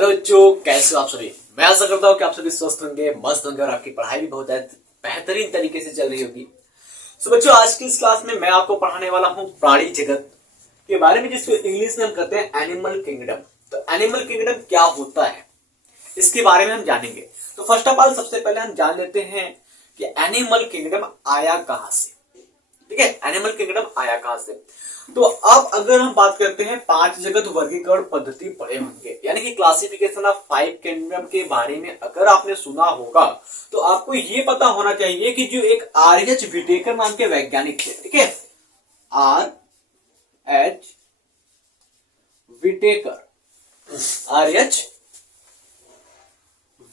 Hello बच्चों, कैसे हो आप सभी। मैं आशा करता हूँ कि आप सभी स्वस्थ होंगे, मस्त होंगे और आपकी पढ़ाई भी बहुत बेहतरीन तरीके से चल रही होगी। तो बच्चों, आज की इस क्लास में मैं आपको पढ़ाने वाला हूँ प्राणी जगत के बारे में, जिसको इंग्लिश में हम कहते हैं एनिमल किंगडम। तो एनिमल किंगडम क्या होता है, इसके बारे में हम जानेंगे। तो फर्स्ट ऑफ ऑल सबसे पहले हम जान लेते हैं कि एनिमल किंगडम आया कहां से। ठीक है, एनिमल किंगडम आया कहां से। तो अब अगर हम बात करते हैं पांच जगत वर्गीकरण पद्धति पढ़े होंगे, यानी कि क्लासिफिकेशन ऑफ फाइव किंगडम के बारे में अगर आपने सुना होगा तो आपको ये पता होना चाहिए कि जो एक आर.एच. विटेकर नाम के वैज्ञानिक थे, ठीक है, आर.एच. Whittaker, RH.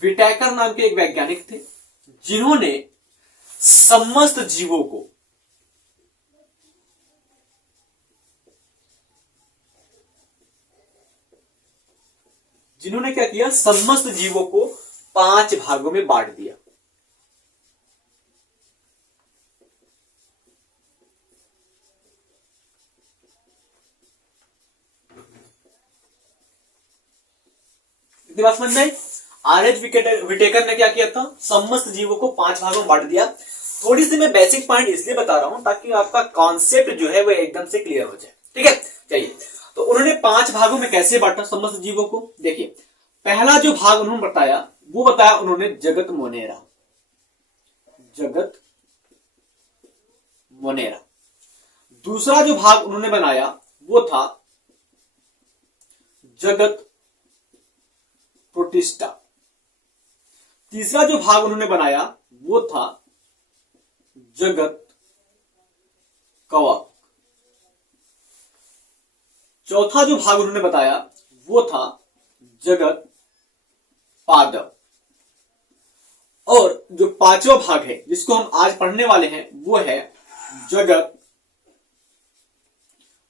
विटेकर नाम के एक वैज्ञानिक थे, जिन्होंने समस्त जीवों को क्या किया, समस्त जीवों को पांच भागों में बांट दिया। इतनी बात समझ में आई। आर.एच. विटेकर ने क्या किया था, समस्त जीवों को पांच भागों में बांट दिया। थोड़ी सी मैं बेसिक पॉइंट इसलिए बता रहा हूं ताकि आपका कॉन्सेप्ट जो है वो एकदम से क्लियर हो जाए। ठीक है, चलिए। तो उन्होंने पांच भागों में कैसे बांटा समस्त जीवों को, देखिए। पहला जो भाग उन्होंने बताया वो बताया उन्होंने जगत मोनेरा, जगत मोनेरा। दूसरा जो भाग उन्होंने बनाया वो था जगत प्रोटिस्टा। तीसरा जो भाग उन्होंने बनाया वो था जगत कवक। चौथा जो भाग उन्होंने बताया वो था जगत पादप। और जो पांचवा भाग है जिसको हम आज पढ़ने वाले हैं वो है जगत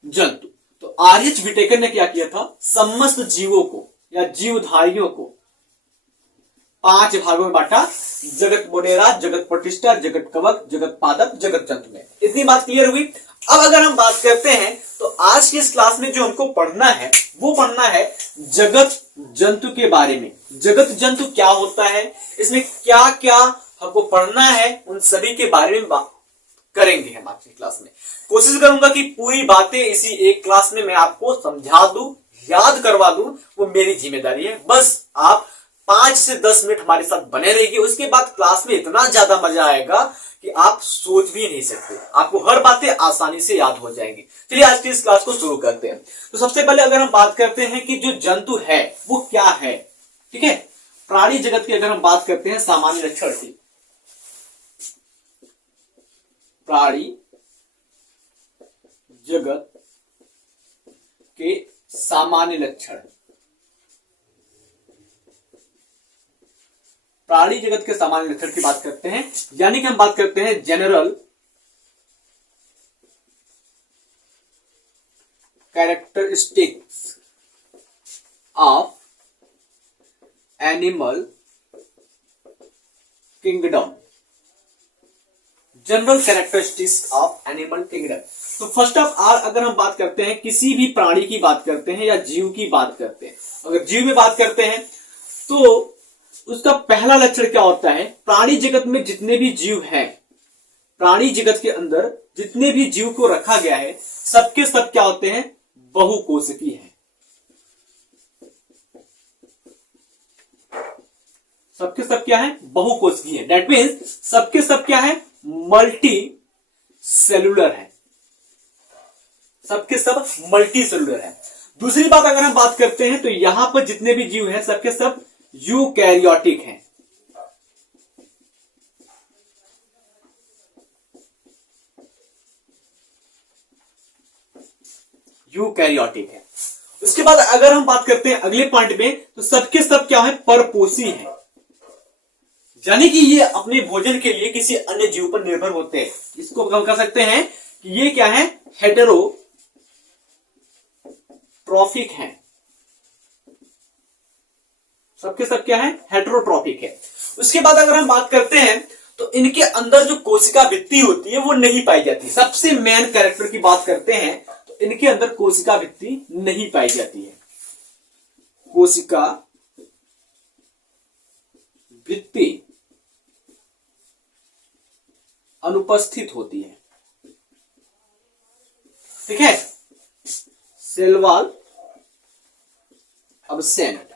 जंतु। तो आर.एच. विटेकर ने क्या किया था, समस्त जीवों को या जीवधारियों को पांच भागों में बांटा, जगत मोनेरा, जगत प्रतिष्ठा, जगत कवक, जगत पादप, जगत जंतु में। इतनी बात क्लियर हुई। अब अगर हम बात करते हैं तो आज की इस क्लास में जो हमको पढ़ना है वो पढ़ना है जगत जंतु के बारे में। जगत जंतु क्या होता है, इसमें क्या क्या हमको पढ़ना है, उन सभी के बारे में बात करेंगे हम आज की क्लास में। कोशिश करूंगा कि पूरी बातें इसी एक क्लास में मैं आपको समझा दूं, याद करवा दूं, वो मेरी जिम्मेदारी है। बस आप 5 से 10 मिनट हमारे साथ बने रहिए। उसके बाद क्लास में इतना ज्यादा मजा आएगा कि आप सोच भी नहीं सकते, आपको हर बातें आसानी से याद हो जाएंगी। चलिए आज की इस क्लास को शुरू करते हैं। तो सबसे पहले अगर हम बात करते हैं कि जो जंतु है वो क्या है, ठीक है, प्राणी जगत की अगर हम बात करते हैं सामान्य लक्षण की, प्राणी जगत के सामान्य लक्षण, प्राणी जगत के सामान्य लक्षण की बात करते हैं, यानी कि हम बात करते हैं general characteristics of animal kingdom, general characteristics of animal kingdom. तो फर्स्ट ऑफ ऑल अगर हम बात करते हैं, किसी भी प्राणी की बात करते हैं या जीव की बात करते हैं, अगर जीव में बात करते हैं तो उसका पहला लक्षण क्या होता है, प्राणी जगत में जितने भी जीव हैं, प्राणी जगत के अंदर जितने भी जीव को रखा गया है सबके सब क्या होते हैं, बहुकोशिकीय है। सबके सब क्या है, बहुकोशिकीय है। दैट मीन्स सबके सब क्या है, मल्टी सेलुलर है, सबके सब मल्टी सेलुलर है। दूसरी बात अगर हम बात करते हैं तो यहां पर जितने भी जीव हैं सबके सब यूकैरियोटिक हैं, यूकैरियोटिक है। उसके बाद अगर हम बात करते हैं अगले पॉइंट में तो सबके सब क्या है, परपोषी हैं, यानी कि ये अपने भोजन के लिए किसी अन्य जीव पर निर्भर होते हैं। इसको हम कह सकते हैं कि ये क्या है, हेटेरोट्रॉफिक हैं, सबके सब क्या है, हेटेरोट्रॉफिक है। उसके बाद अगर हम बात करते हैं तो इनके अंदर जो कोशिका भित्ति होती है वो नहीं पाई जाती। सबसे मेन कैरेक्टर की बात करते हैं तो इनके अंदर कोशिका भित्ति नहीं पाई जाती है, कोशिका भित्ति अनुपस्थित होती है। ठीक है, सेल वॉल अब्सेंट।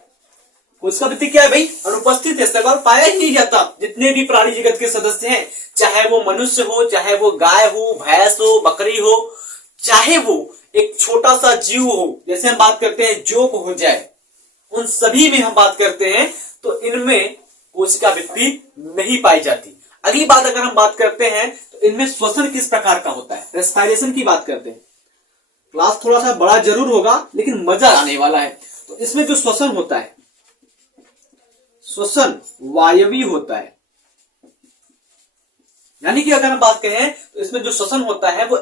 कोशिका भित्ति क्या है भाई? अनुपस्थित है, सेल वॉल पाया ही नहीं जाता। जितने भी प्राणी जगत के सदस्य हैं, चाहे वो मनुष्य हो, चाहे वो गाय हो, भैंस हो, बकरी हो, चाहे वो एक छोटा सा जीव हो, जैसे हम बात करते हैं जोक हो जाए, उन सभी में हम बात करते हैं तो इनमें कोशिका भित्ति नहीं पाई जाती। अगली बात अगर हम बात करते हैं तो इनमें श्वसन किस प्रकार का होता है? रेस्पिरेशन की बात करते हैं। क्लास थोड़ा सा बड़ा जरूर होगा लेकिन मजा आने वाला है। तो इसमें जो श्वसन होता है, श्वसन वायवीय होता है। यानी कि अगर हम बात करें तो इसमें जो श्वसन होता है वो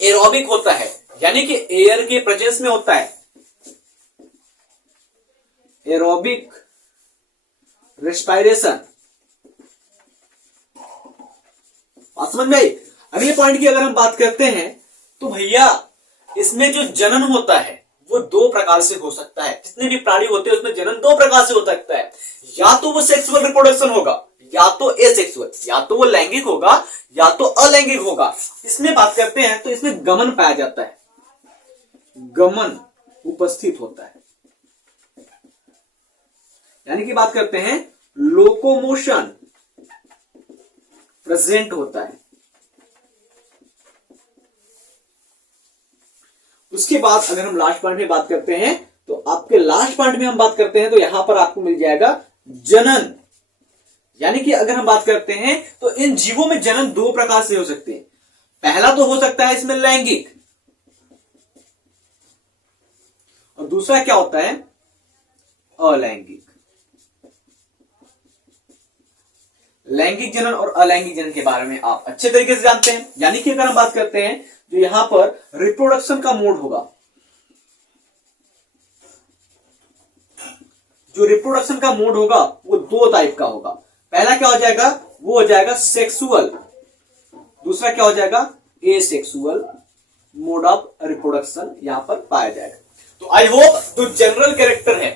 एरोबिक होता है, यानी कि एयर के प्रेजेंस में होता है। एरोबिक रेस्पिरेशन, बात समझ में आई? अगले पॉइंट की अगर हम बात करते हैं तो भैया इसमें जो जनन होता है वो दो प्रकार से हो सकता है। जितने भी प्राणी होते हैं उसमें जनन दो प्रकार से हो सकता है। या तो वो सेक्सुअल रिप्रोडक्शन होगा, या तो एसेक्सुअल, या तो वो लैंगिक होगा या तो अलैंगिक होगा। इसमें बात करते हैं तो इसमें गमन पाया जाता है, गमन उपस्थित होता है। यानी कि बात करते हैं लोकोमोशन प्रेजेंट होता है। उसके बाद अगर हम लास्ट पॉइंट में बात करते हैं तो आपके लास्ट पॉइंट में हम बात करते हैं तो यहां पर आपको मिल जाएगा जनन। यानी कि अगर हम बात करते हैं तो इन जीवों में जनन दो प्रकार से हो सकते हैं। पहला तो हो सकता है इसमें लैंगिक, और दूसरा क्या होता है? अलैंगिक। लैंगिक जनन और अलैंगिक जनन के बारे में आप अच्छे तरीके से जानते हैं। यानी कि अगर हम बात करते हैं जो यहां पर रिप्रोडक्शन का मोड होगा, जो रिप्रोडक्शन का मोड होगा वो दो टाइप का होगा। पहला क्या हो जाएगा? वो हो जाएगा सेक्सुअल, दूसरा क्या हो जाएगा? एसेक्सुअल मोड ऑफ रिप्रोडक्शन यहां पर पाया जाएगा। तो आई होप जो जनरल कैरेक्टर है,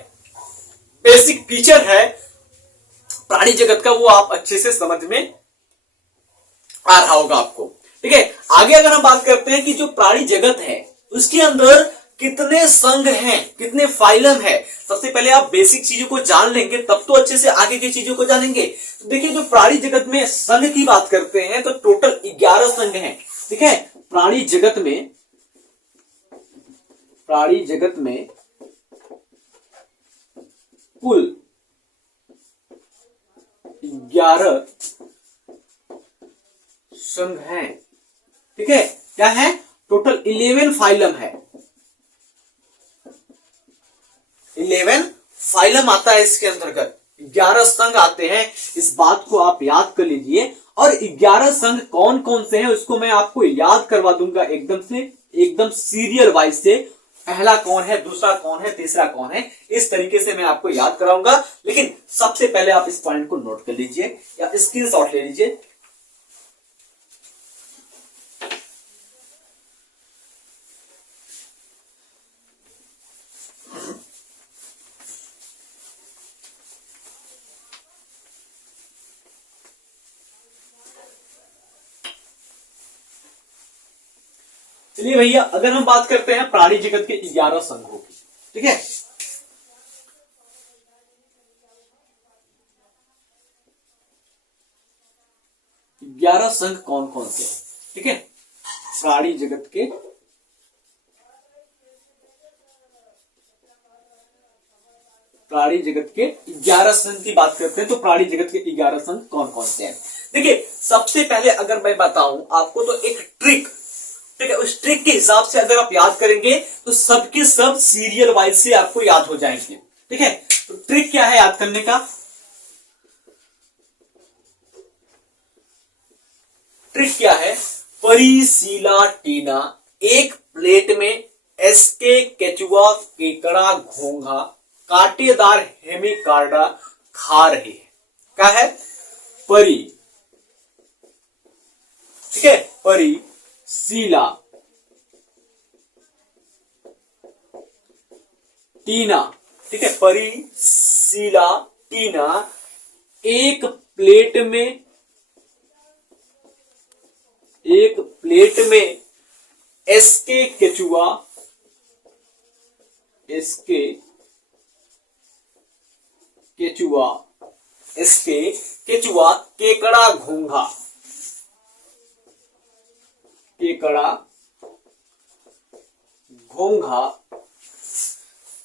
बेसिक फीचर है प्राणी जगत का, वो आप अच्छे से समझ में आ रहा होगा आपको। ठीक है, आगे अगर हम बात करते हैं कि जो प्राणी जगत है उसके अंदर कितने संघ हैं, कितने फाइलम है। सबसे पहले आप बेसिक चीजों को जान लेंगे तब तो अच्छे से आगे की चीजों को जानेंगे। तो देखिए, जो प्राणी जगत में संघ की बात करते हैं तो टोटल 11 संघ हैं। ठीक है, प्राणी जगत में, प्राणी जगत में कुल 11 संघ हैं। ठीक है, क्या है? टोटल 11 फाइलम है। 11 फाइलम आता है इसके अंतर्गत, 11 संघ आते हैं। इस बात को आप याद कर लीजिए। और 11 संघ कौन कौन से हैं उसको मैं आपको याद करवा दूंगा एकदम से, एकदम सीरियल वाइज से। पहला कौन है, दूसरा कौन है, तीसरा कौन है, इस तरीके से मैं आपको याद कराऊंगा। लेकिन सबसे पहले आप इस पॉइंट को नोट कर लीजिए या स्क्रीनशॉट ले लीजिए। चलिए भैया, अगर हम बात करते हैं प्राणी जगत के 11 संघों की, ठीक है, ग्यारह संघ कौन कौन से? ठीक है, प्राणी जगत के 11 संघ की बात करते हैं तो प्राणी जगत के 11 संघ कौन कौन से हैं? देखिए, सबसे पहले अगर मैं बताऊं आपको तो एक ट्रिक, ठीक है, उस ट्रिक के हिसाब से अगर आप याद करेंगे तो सबके सब सीरियल वाइज से आपको याद हो जाएंगे। ठीक है, तो ट्रिक क्या है याद करने का? ट्रिक क्या है? परिशीला टीना एक प्लेट में एसके, केचुआ, केकड़ा, घोंघा, कांटेदार हेमिकार्डा खा रही है। क्या है? परी, ठीक है, परिशीला टीना, ठीक है, परिशीला टीना एक प्लेट में एसके केचुआ केकड़ा घोंघा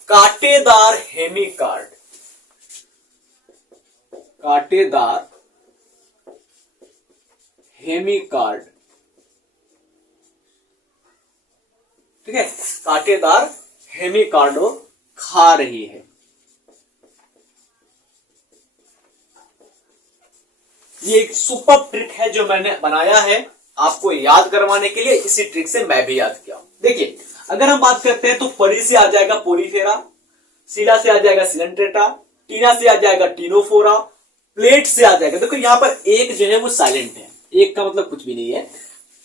कांटेदार हेमिकार्ड, ठीक है, कांटेदार हेमिकार्डो खा रही है। ये एक सुपर ट्रिक है जो मैंने बनाया है आपको याद करवाने के लिए। इसी ट्रिक से मैं भी याद किया। देखिए, अगर हम बात करते हैं तो परी से आ जाएगा पोरीफेरा, सीला से आ जाएगा सिलेंट्रेटा, टीना से आ जाएगा टीनोफोरा, प्लेट से आ जाएगा, देखो यहां पर एक जो है वो साइलेंट है, एक का मतलब कुछ भी नहीं है।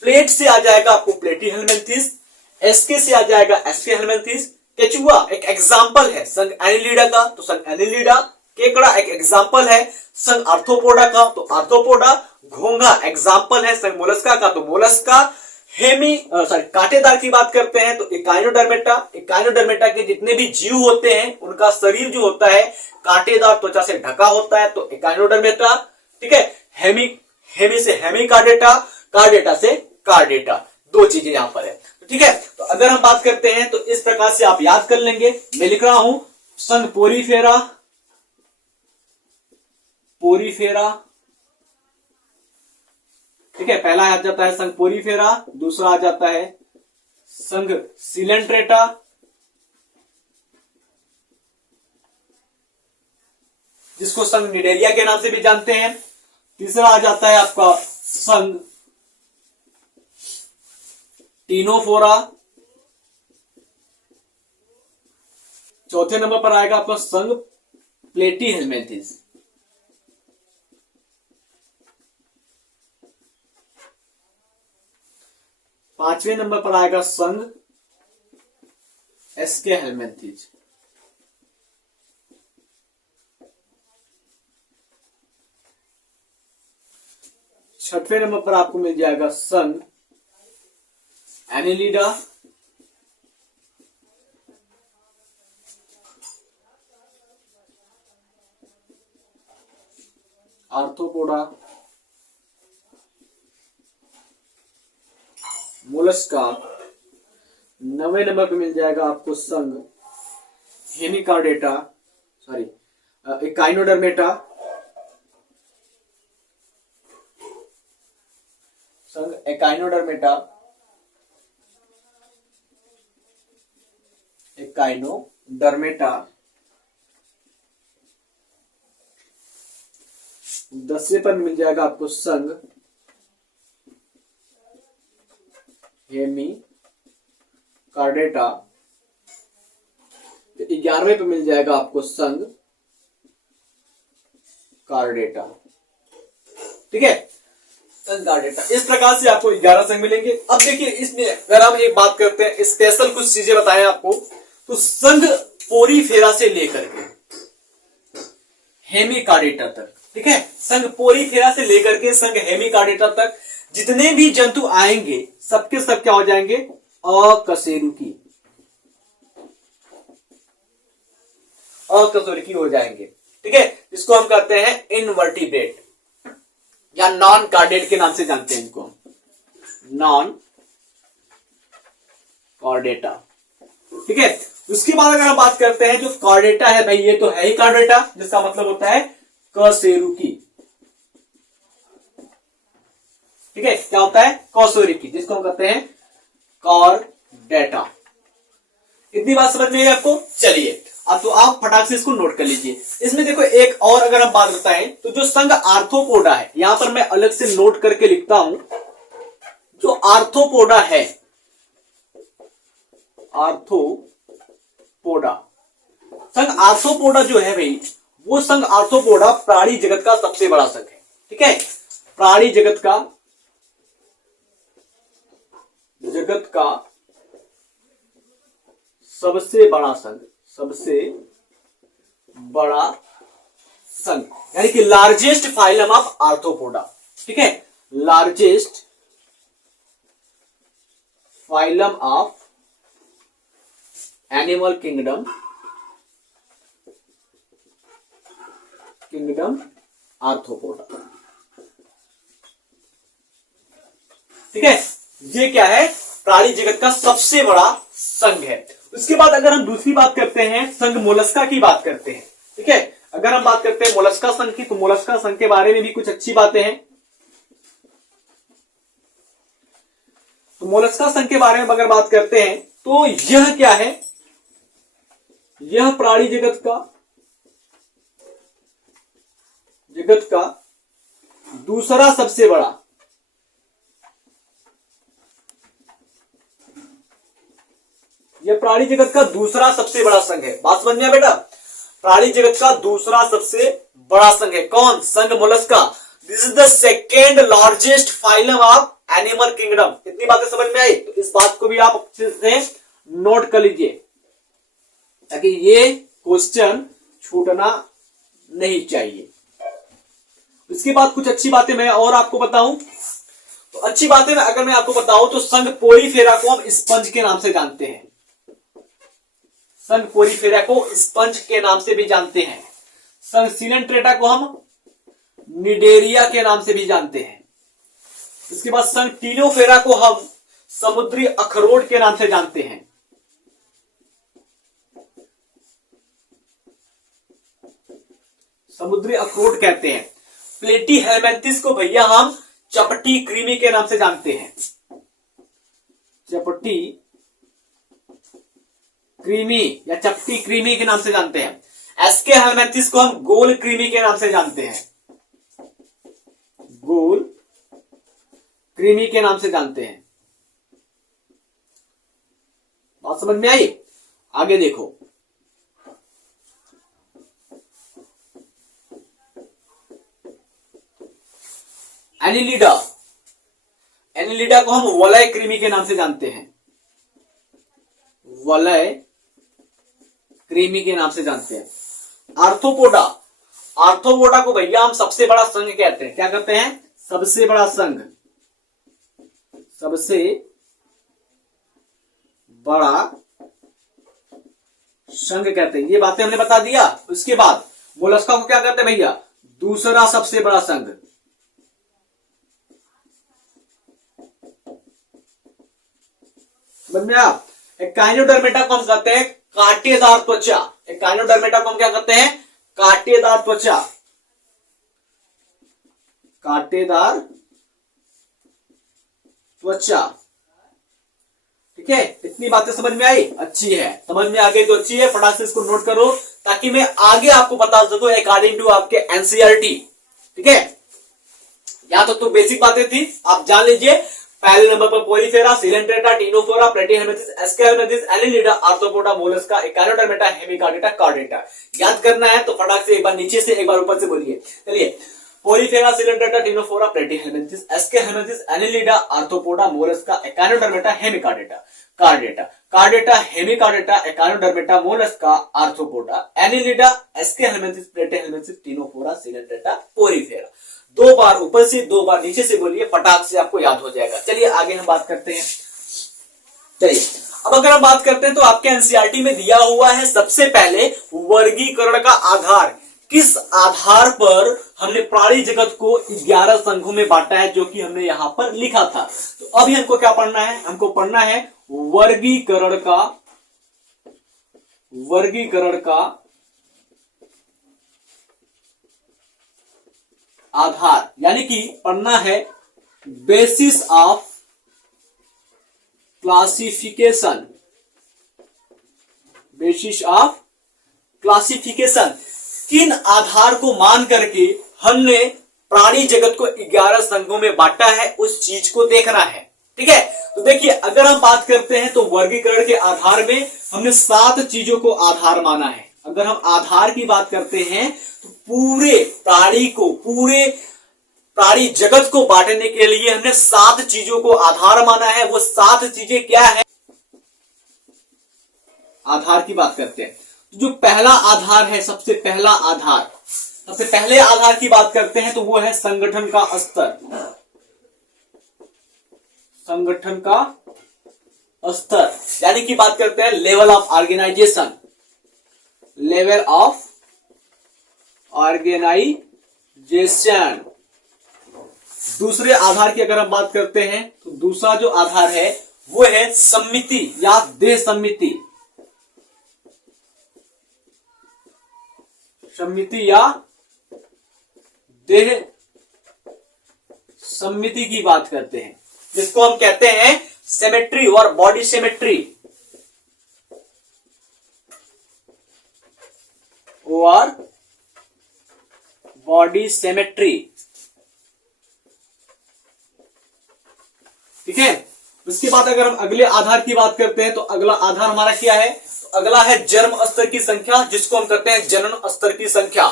प्लेट से आ जाएगा आपको प्लेटीहेलमिन्थेस, एसके से आ जाएगा एसके हेलमिन्थेस, केचुआ एक एग्जाम्पल है संघ एनिलिडा का, तो संघ एनिलिडा, केकड़ा एक एग्जाम्पल है संघ आर्थ्रोपोडा का, तो आर्थ्रोपोडा, घोंघा एग्जाम्पल है संघ मोलस्का का, तो मोलस्का, कांटेदार की बात करते हैं तो इकाइनोडर्मेटा के जितने भी जीव होते हैं उनका शरीर जो होता है कांटेदार त्वचा से ढका होता है, तो इकाइनोडर्मेटा, ठीक है। हेमी से हेमिकार्डेटा, कार्डेटा से कार्डेटा, दो चीजें यहां पर है, ठीक है। तो अगर हम बात करते हैं तो इस प्रकार से आप याद कर लेंगे। मैं लिख रहा हूं संघ पोरीफेरा, ठीक है, पहला आ जाता है संघ पोरीफेरा, दूसरा आ जाता है संघ सिलेंट्रेटा, जिसको संघ निडेरिया के नाम से भी जानते हैं, तीसरा आ जाता है आपका संघ टीनोफोरा, चौथे नंबर पर आएगा आपका संघ प्लेटीहेलमिन्थेस, पांचवें नंबर पर आएगा संघ एसके हेलमिन्थेस, छठवें नंबर पर आपको मिल जाएगा संघ एनिलिडा, आर्थ्रोपोडा, मोलस्का, नवे नंबर पे मिल जाएगा आपको संघ हेमिकार्डेटा, इकाइनोडर्मेटा, संघ इकाइनोडर्मेटा, दसवें पर मिल जाएगा आपको संघ हेमिकार्डेटा, 11वें पे मिल जाएगा आपको संघ कार्डेटा, ठीक है, संघ कार्डेटा। इस प्रकार से आपको 11 संघ मिलेंगे। अब देखिए इसमें अगर हम एक बात करते हैं, स्पेशल कुछ चीजें बताएं आपको, तो संघ पोरीफेरा से लेकर के हेमिकार्डेटा तक, ठीक है, संघ पोरीफेरा से लेकर के संघ हेमिकार्डेटा तक जितने भी जंतु आएंगे सबके सब क्या हो जाएंगे, अकशेरुकी हो जाएंगे, ठीक है, जिसको हम कहते हैं इनवर्टिब्रेट या नॉन कार्डेट के नाम से जानते हैं इनको, नॉन कार्डेटा, ठीक है। उसके बाद अगर हम बात करते हैं जो कार्डेटा है भाई, ये तो है ही कार्डेटा, जिसका मतलब होता है कशेरुकी, ठीक है, क्या होता है कशेरुकी, जिसको हम कहते हैं कार्डेटा। इतनी बात समझ में आई आपको? चलिए अब तो आप फटाक से इसको नोट कर लीजिए। इसमें देखो एक और अगर हम बात बताएं तो जो संघ आर्थ्रोपोडा है, यहां पर मैं अलग से नोट करके लिखता हूं, जो आर्थ्रोपोडा है, आर्थ्रोपोडा, संघ आर्थ्रोपोडा जो है भाई, वो संघ आर्थ्रोपोडा प्राणी जगत का सबसे बड़ा संघ है, ठीक है, प्राणी जगत का सबसे बड़ा संघ, यानी कि लार्जेस्ट फाइलम ऑफ आर्थ्रोपोडा। ठीक है, largest phylum of animal kingdom arthropoda. ठीक है, ये क्या है, प्राणी जगत का सबसे बड़ा संघ है। उसके बाद अगर हम दूसरी बात करते हैं, संघ मोलस्का की बात करते हैं। ठीक है, अगर हम बात करते हैं मोलस्का संघ की, तो मोलस्का संघ के बारे में भी कुछ अच्छी बातें हैं। तो मोलस्का संघ के बारे में अगर बात करते हैं तो यह क्या है, यह प्राणी जगत का दूसरा सबसे बड़ा, यह प्राणी जगत का दूसरा सबसे बड़ा संघ है। बात समझ में आया बेटा, प्राणी जगत का दूसरा सबसे बड़ा संघ है कौन, संघ Mollusca. This is the second largest phylum of animal kingdom. इतनी बातें समझ में आई, तो इस बात को भी आप अच्छे से नोट कर लीजिए ताकि ये क्वेश्चन छूटना नहीं चाहिए। इसके बाद कुछ अच्छी बातें मैं और आपको बताऊं, तो अच्छी बातें अगर मैं आपको बताऊं तो संघ पोरीफेरा को हम स्पंज के नाम से जानते हैं। संघ पोरीफेरा को स्पंज के नाम से भी जानते हैं। संघ सिलेंट्रेटा को हम निडेरिया के नाम से भी जानते हैं। इसके बाद संघ टीनोफेरा को हम समुद्री अखरोट के नाम से जानते हैं। समुद्री अखरोट कहते हैं। प्लेटीहेल्मिन्थस को भैया हम चपटी कृमि के नाम से जानते हैं। चपटी कृमि या चपटी कृमि के नाम से जानते हैं। एस्के हेल्मिन्थस को हम गोल कृमि के नाम से जानते हैं। गोल कृमि के नाम से जानते हैं। बात समझ में आई? आगे देखो, एनिलिडा, एनिलिडा को हम वलय कृमि के नाम से जानते हैं। वलय कृमि के नाम से जानते हैं। आर्थ्रोपोडा, आर्थ्रोपोडा को भैया हम सबसे बड़ा संघ कहते हैं। क्या कहते हैं? सबसे बड़ा संघ, सबसे बड़ा संघ कहते हैं। ये बातें हमने बता दिया। उसके बाद मोलस्का को क्या कहते हैं भैया? दूसरा सबसे बड़ा संघ। समझ में आया? एकाइनोडर्मेटा को हम कहते हैं कांटेदार त्वचा। एकाइनोडर्मेटा को हम क्या कहते हैं? कांटेदार त्वचा। कांटेदार त्वचा। ठीक है, इतनी बातें समझ में आई? अच्छी है, समझ में आ गई तो अच्छी है। फटाक से इसको नोट करो ताकि मैं आगे आपको बता सकूं अकॉर्डिंग टू आपके एनसीईआरटी। ठीक है, यहां तो बेसिक बातें थी, आप जान लीजिए। पहले नंबर पर Porifera, Coelenterata, Ctenophora, Platyhelminthes, Aschelminthes, Annelida, Arthropoda, Mollusca, Echinodermata, Hemichordata, Chordata. याद करना है तो फटाक से एक बार नीचे से एक बार ऊपर से बोलिए। चलिए, Porifera, Coelenterata, Ctenophora, Platyhelminthes, Aschelminthes, Annelida, Arthropoda, Mollusca, Echinodermata, Hemichordata, Chordata, Chordata, Hemichordata, Echinodermata, Mollusca, Arthropoda, Annelida, Aschelminthes, Platyhelminthes, Ctenophora, Coelenterata, Porifera. 2 बार ऊपर से 2 बार नीचे से बोलिए, फटाक से आपको याद हो जाएगा। चलिए आगे हम बात करते हैं। चलिए, अब अगर हम बात करते हैं तो आपके एनसीईआरटी में दिया हुआ है सबसे पहले वर्गीकरण का आधार। किस आधार पर हमने प्राणी जगत को 11 संघों में बांटा है, जो कि हमने यहां पर लिखा था। तो अभी हमको क्या पढ़ना है? हमको पढ़ना है वर्गीकरण का आधार, यानी कि पढ़ना है basis of classification. Basis of classification, किन आधार को मान करके हमने प्राणी जगत को 11 संघों में बांटा है, उस चीज को देखना है। ठीक है, तो देखिए अगर हम बात करते हैं तो वर्गीकरण के आधार में हमने 7 चीजों को आधार माना है। अगर हम आधार की बात करते हैं तो पूरे प्राणी जगत को बांटने के लिए हमने 7 चीजों को आधार माना है। वो 7 चीजें क्या है? आधार की बात करते हैं, जो पहला आधार है, सबसे सबसे पहले आधार की बात करते हैं तो वो है संगठन का स्तर। संगठन का स्तर यानी कि बात करते हैं level of organisation. Level of organisation. दूसरे आधार की अगर हम बात करते हैं तो दूसरा जो आधार है वो है समिति या देह समिति। समिति या देह समिति की बात करते हैं, जिसको हम कहते हैं सिमेट्री और बॉडी सिमेट्री और बॉडी सिमेट्री। ठीक है। उसके बाद अगर हम अगले आधार की बात करते हैं तो अगला आधार हमारा क्या है, तो अगला है जन्म स्तर की संख्या, जिसको हम कहते हैं जनन स्तर की संख्या।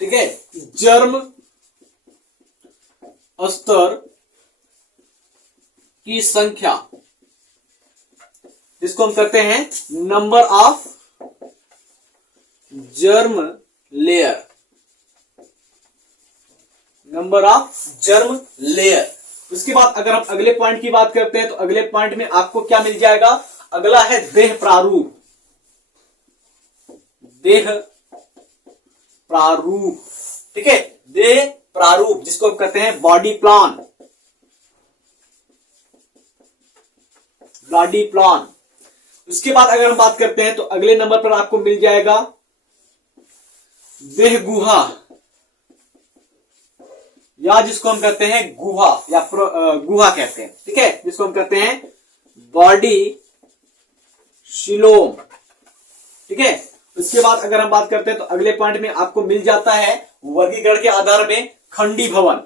ठीक है। जन्म स्तर की संख्या, जिसको हम कहते हैं number of germ layer. Number of germ layer. उसके बाद अगर हम अगले पॉइंट की बात करते हैं तो अगले पॉइंट में आपको क्या मिल जाएगा, अगला है देह प्रारूप। देह प्रारूप। ठीक है। देह प्रारूप जिसको हम कहते हैं बॉडी प्लान। Body plan. उसके बाद अगर हम बात करते हैं तो अगले नंबर पर आपको मिल जाएगा देह गुहा, या जिसको हम कहते हैं गुहा या गुहा कहते हैं। ठीक है। जिसको हम कहते हैं बॉडी शिलोम। ठीक है। उसके बाद अगर हम बात करते हैं तो अगले पॉइंट में आपको मिल जाता है वर्गीकरण के आधार में खंडी भवन।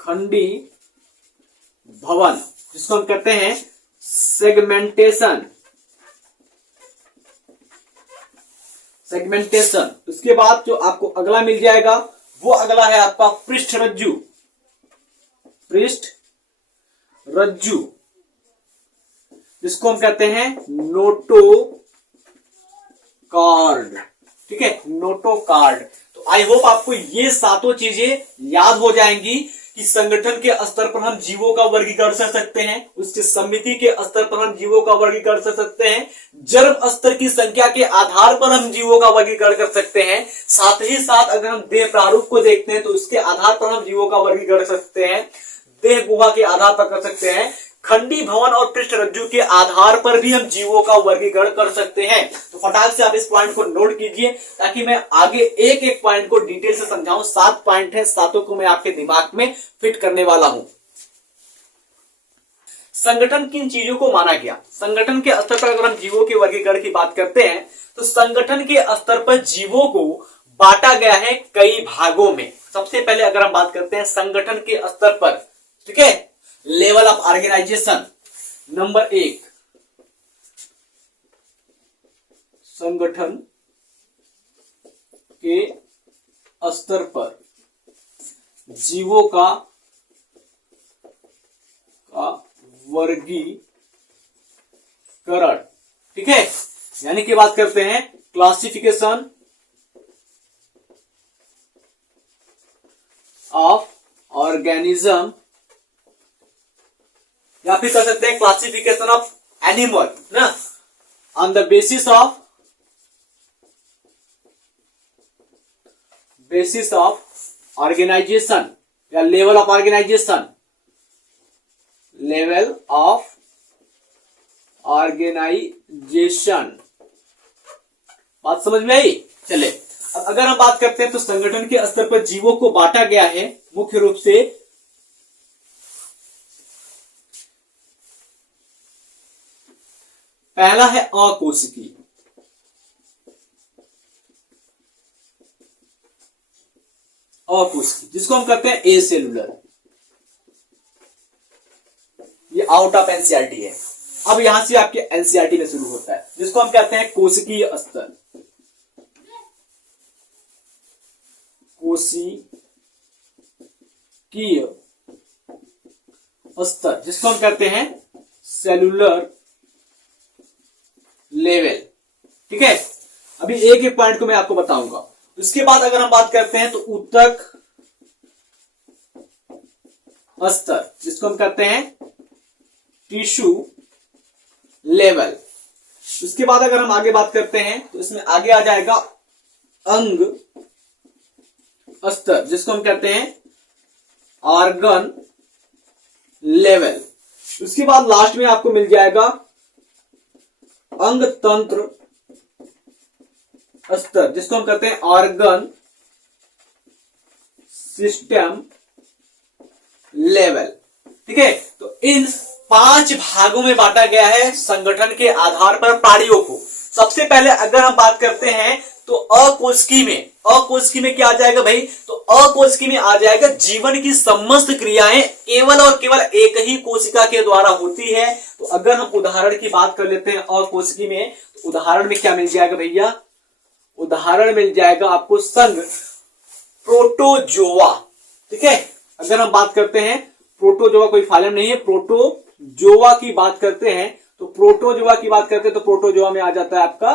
खंडी भवन जिसको हम कहते हैं सेगमेंटेशन। सेगमेंटेशन। उसके बाद जो आपको अगला मिल जाएगा वो अगला है आपका पृष्ठ रज्जु। पृष्ठ रज्जु जिसको हम कहते हैं नोटो कार्ड। ठीक है। Noto card. तो आई होप आपको ये सातों चीजें याद हो जाएंगी कि संगठन के स्तर पर हम जीवों का वर्गीकरण कर सकते हैं, उसके समिति के स्तर पर हम जीवों का वर्गीकरण कर सकते हैं, जन्म स्तर की संख्या के आधार पर हम जीवों का वर्गीकरण कर सकते हैं, साथ ही साथ अगर हम देह प्रारूप को देखते हैं तो उसके आधार पर हम जीवों का वर्गीकरण कर सकते हैं, देह गुहा के आधार पर कर सकते हैं, खंडी भवन और पृष्ठ रज्जु के आधार पर भी हम जीवों का वर्गीकरण कर सकते हैं। तो फटाक से आप इस पॉइंट को नोट कीजिए ताकि मैं आगे एक एक पॉइंट को डिटेल से समझाऊं। 7 पॉइंट है, सातों को मैं आपके दिमाग में फिट करने वाला हूं। संगठन किन चीजों को माना गया। संगठन के स्तर पर अगर हम जीवों के वर्गीकरण की बात करते हैं तो संगठन के स्तर पर जीवों को बांटा गया है कई भागों में। सबसे पहले अगर हम बात करते हैं संगठन के स्तर पर, ठीक है, लेवल ऑफ ऑर्गेनाइजेशन। नंबर 1 संगठन के स्तर पर जीवों का वर्गीकरण। ठीक है। यानी कि बात करते हैं क्लासिफिकेशन ऑफ ऑर्गेनिज्म, या फिर कर सकते हैं क्लासिफिकेशन ऑफ एनिमल ना, on the basis of organisation या level of organisation. Level of organisation. बात समझ में आई। चले अब अगर हम बात करते हैं तो संगठन के स्तर पर जीवों को बांटा गया है मुख्य रूप से पहला है अकोशिकीय। अकोशिकीय जिसको हम कहते हैं ए सेलुलर। ये आउट ऑफ एनसीईआरटी है। अब यहां से आपके एनसीईआरटी में शुरू होता है, जिसको हम कहते हैं कोशिकीय स्तर। कोशिकीय स्तर जिसको हम कहते हैं सेलुलर लेवल। ठीक है। अभी एक एक पॉइंट को मैं आपको बताऊंगा। उसके बाद अगर हम बात करते हैं तो ऊतक स्तर, जिसको हम कहते हैं टिश्यू लेवल। उसके बाद अगर हम आगे बात करते हैं तो इसमें आगे आ जाएगा अंग स्तर, जिसको हम कहते हैं ऑर्गन लेवल। उसके बाद लास्ट में आपको मिल जाएगा अंग तंत्र स्तर, जिसको हम कहते हैं ऑर्गन सिस्टम लेवल। ठीक है, तो इन 5 भागों में बांटा गया है संगठन के आधार पर प्राणियों को। सबसे पहले अगर हम बात करते हैं तो अकोशिकी में क्या आ जाएगा भाई, तो अकोशिकी में आ जाएगा जीवन की समस्त क्रियाएं केवल और केवल एक ही कोशिका के द्वारा होती है। तो अगर हम उदाहरण की बात कर लेते हैं अकोशिकी में, तो उदाहरण में क्या मिल जाएगा भैया, उदाहरण मिल जाएगा आपको संघ प्रोटोजोआ। ठीक है, अगर हम बात करते हैं प्रोटोजोआ कोई फाइलम नहीं है, प्रोटोजोआ की बात करते हैं तो प्रोटोजोआ की बात करते हैं तो प्रोटोजोआ में आ जाता है आपका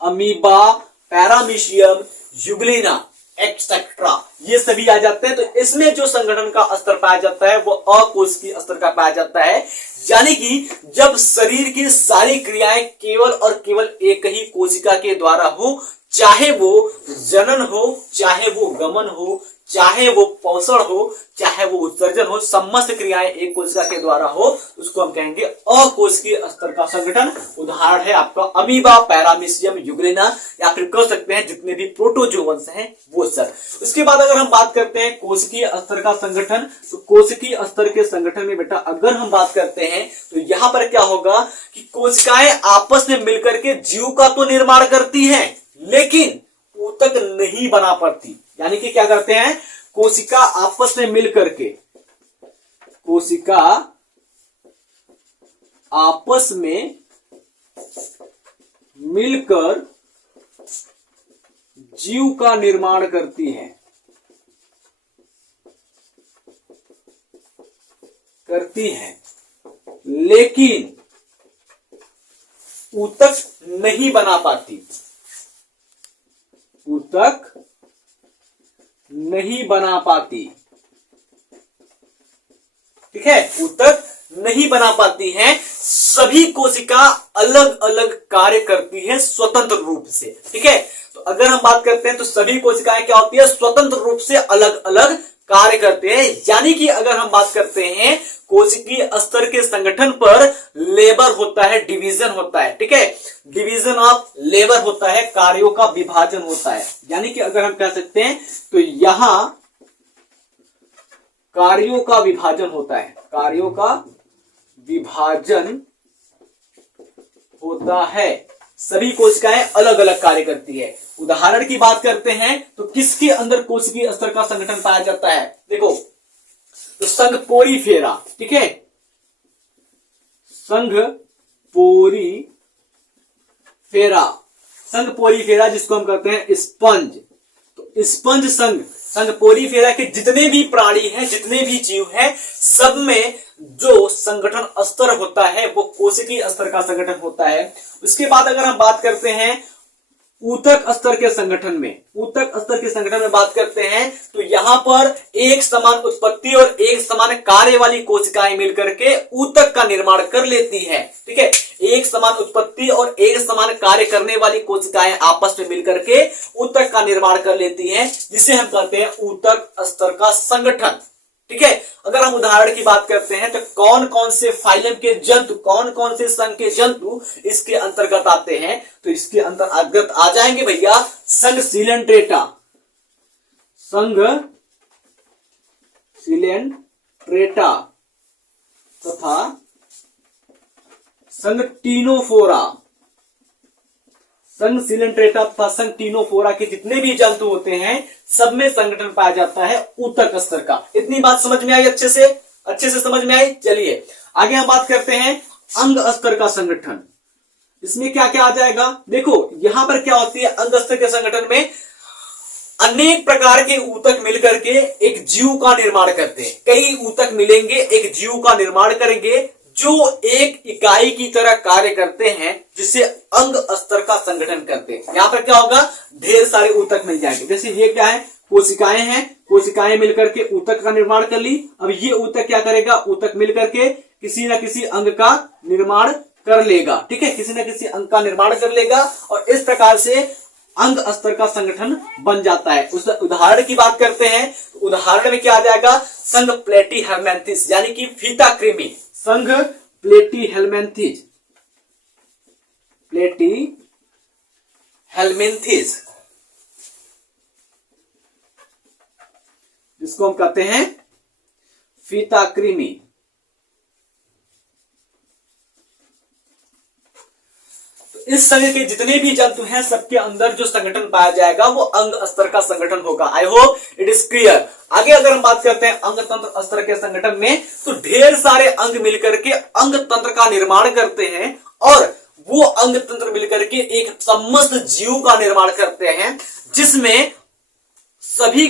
अमीबा, पैरामीशियम, यूग्लिना एक्सेट्रा, ये सभी आ जाते हैं। तो इसमें जो संगठन का स्तर पाया जाता है वो अकोशिकीय स्तर का पाया जाता है, यानी कि जब शरीर की सारी क्रियाएं केवल और केवल एक ही कोशिका के द्वारा हो, चाहे वो जनन हो, चाहे वो गमन हो, चाहे वो पोषण हो, चाहे वो उत्सर्जन हो, समस्त क्रियाएं एक कोशिका के द्वारा हो, उसको हम कहेंगे अकोशिकीय स्तर का संगठन। उदाहरण है आपका अमीबा, पैरामीशियम, यूग्लिना, या फिर कह सकते हैं जितने भी प्रोटोजोवंस हैं वो सब। उसके बाद अगर हम बात करते हैं कोशिकीय स्तर का संगठन, तो कोशिकीय स्तर के संगठन में बेटा अगर हम बात करते हैं तो यहां पर क्या होगा कि कोशिकाएं आपस में मिलकर के जीव का तो निर्माण करती है, लेकिन ऊतक नहीं बना पाती। यानी कि क्या करते हैं, कोशिका आपस में मिलकर के, कोशिका आपस में मिलकर जीव का निर्माण करती है, लेकिन ऊतक नहीं बना पाती, ऊतक नहीं बना पाती। ठीक है, ऊतक नहीं बना पाती हैं। सभी कोशिका अलग अलग कार्य करती है स्वतंत्र रूप से। ठीक है, तो अगर हम बात करते हैं तो सभी कोशिकाएं क्या होती है, स्वतंत्र रूप से अलग अलग कार्य करते हैं। यानी कि अगर हम बात करते हैं कोशिकीय स्तर के संगठन पर लेबर होता है, डिवीजन होता है। ठीक है, डिवीजन ऑफ लेबर होता है, कार्यों का विभाजन होता है। यानी कि अगर हम कह सकते हैं तो यहां कार्यों का विभाजन होता है, कार्यों का विभाजन होता है। सभी कोशिकाएं अलग अलग कार्य करती है। उदाहरण की बात करते हैं तो किसके अंदर कोशिकीय स्तर का संगठन पाया जाता है, देखो तो संघ पोरीफेरा। ठीक है, संघ पोरीफेरा, संघ पोरीफेरा जिसको हम कहते हैं स्पंज। तो स्पंज संघ पोरीफेरा के जितने भी प्राणी हैं, जितने भी जीव हैं, सब में जो संगठन स्तर होता है वो कोशिकीय स्तर का संगठन होता है। उसके बाद अगर हम बात करते हैं ऊतक स्तर के संगठन में, ऊतक स्तर के संगठन में बात करते हैं तो यहां पर एक समान उत्पत्ति और एक समान कार्य वाली कोशिकाएं मिलकर के ऊतक का निर्माण कर लेती है। ठीक है, एक समान उत्पत्ति और एक समान कार्य करने वाली कोशिकाएं आपस में मिलकर के ऊतक का निर्माण कर लेती हैं, जिसे हम कहते हैं ऊतक स्तर का संगठन। ठीक है, अगर हम उदाहरण की बात करते हैं तो कौन कौन से फाइलम के जंतु, कौन कौन से संघ के जंतु इसके अंतर्गत आते हैं, तो इसके अंतर्गत आ जाएंगे भैया संघ सिलेंट्रेटा, संघ सिलेंट्रेटा तथा संघ टीनोफोरा। संघ सिलेंट्रेटा तथा संघ टीनोफोरा के जितने भी जंतु होते हैं सब में संगठन पाया जाता है ऊतक स्तर का। इतनी बात समझ में आई, अच्छे से समझ में आई। चलिए आगे हम बात करते हैं अंग स्तर का संगठन। इसमें क्या क्या आ जाएगा, देखो यहां पर क्या होती है, अंग स्तर के संगठन में अनेक प्रकार के ऊतक मिलकर के एक जीव का निर्माण करते हैं। कई ऊतक मिलेंगे, एक जीव का निर्माण करेंगे, जो एक इकाई की तरह कार्य करते हैं, जिसे अंग स्तर का संगठन करते हैं। यहां पर क्या होगा, ढेर सारे ऊतक मिल जाएंगे। जैसे ये क्या है, कोशिकाएं हैं, कोशिकाएं मिलकर के ऊतक का निर्माण कर ली। अब ये ऊतक क्या करेगा, ऊतक मिलकर के किसी न किसी अंग का निर्माण कर लेगा। ठीक है, किसी न किसी अंग का निर्माण कर लेगा और इस प्रकार से अंग स्तर का संगठन बन जाता है। उस उदाहरण की बात करते हैं, उदाहरण में क्या आ जाएगा, संघ प्लेटीहेल्मिन्थेस यानी कि फीता कृमि। संघ प्लेटीहेल्मिन्थेस, प्लेटीहेल्मिन्थेस जिसको हम कहते हैं फीता कृमि। इस संघ के जितने भी जंतु हैं, सबके अंदर जो संगठन पाया जाएगा वो अंग स्तर का संगठन होगा। I hope it is clear. आगे अगर हम बात करते हैं अंग तंत्र स्तर के संगठन में, तो ढेर सारे अंग मिलकर के अंग तंत्र का निर्माण करते हैं और वो अंग तंत्र मिलकर के एक समस्त जीव का निर्माण करते हैं, जिसमें सभी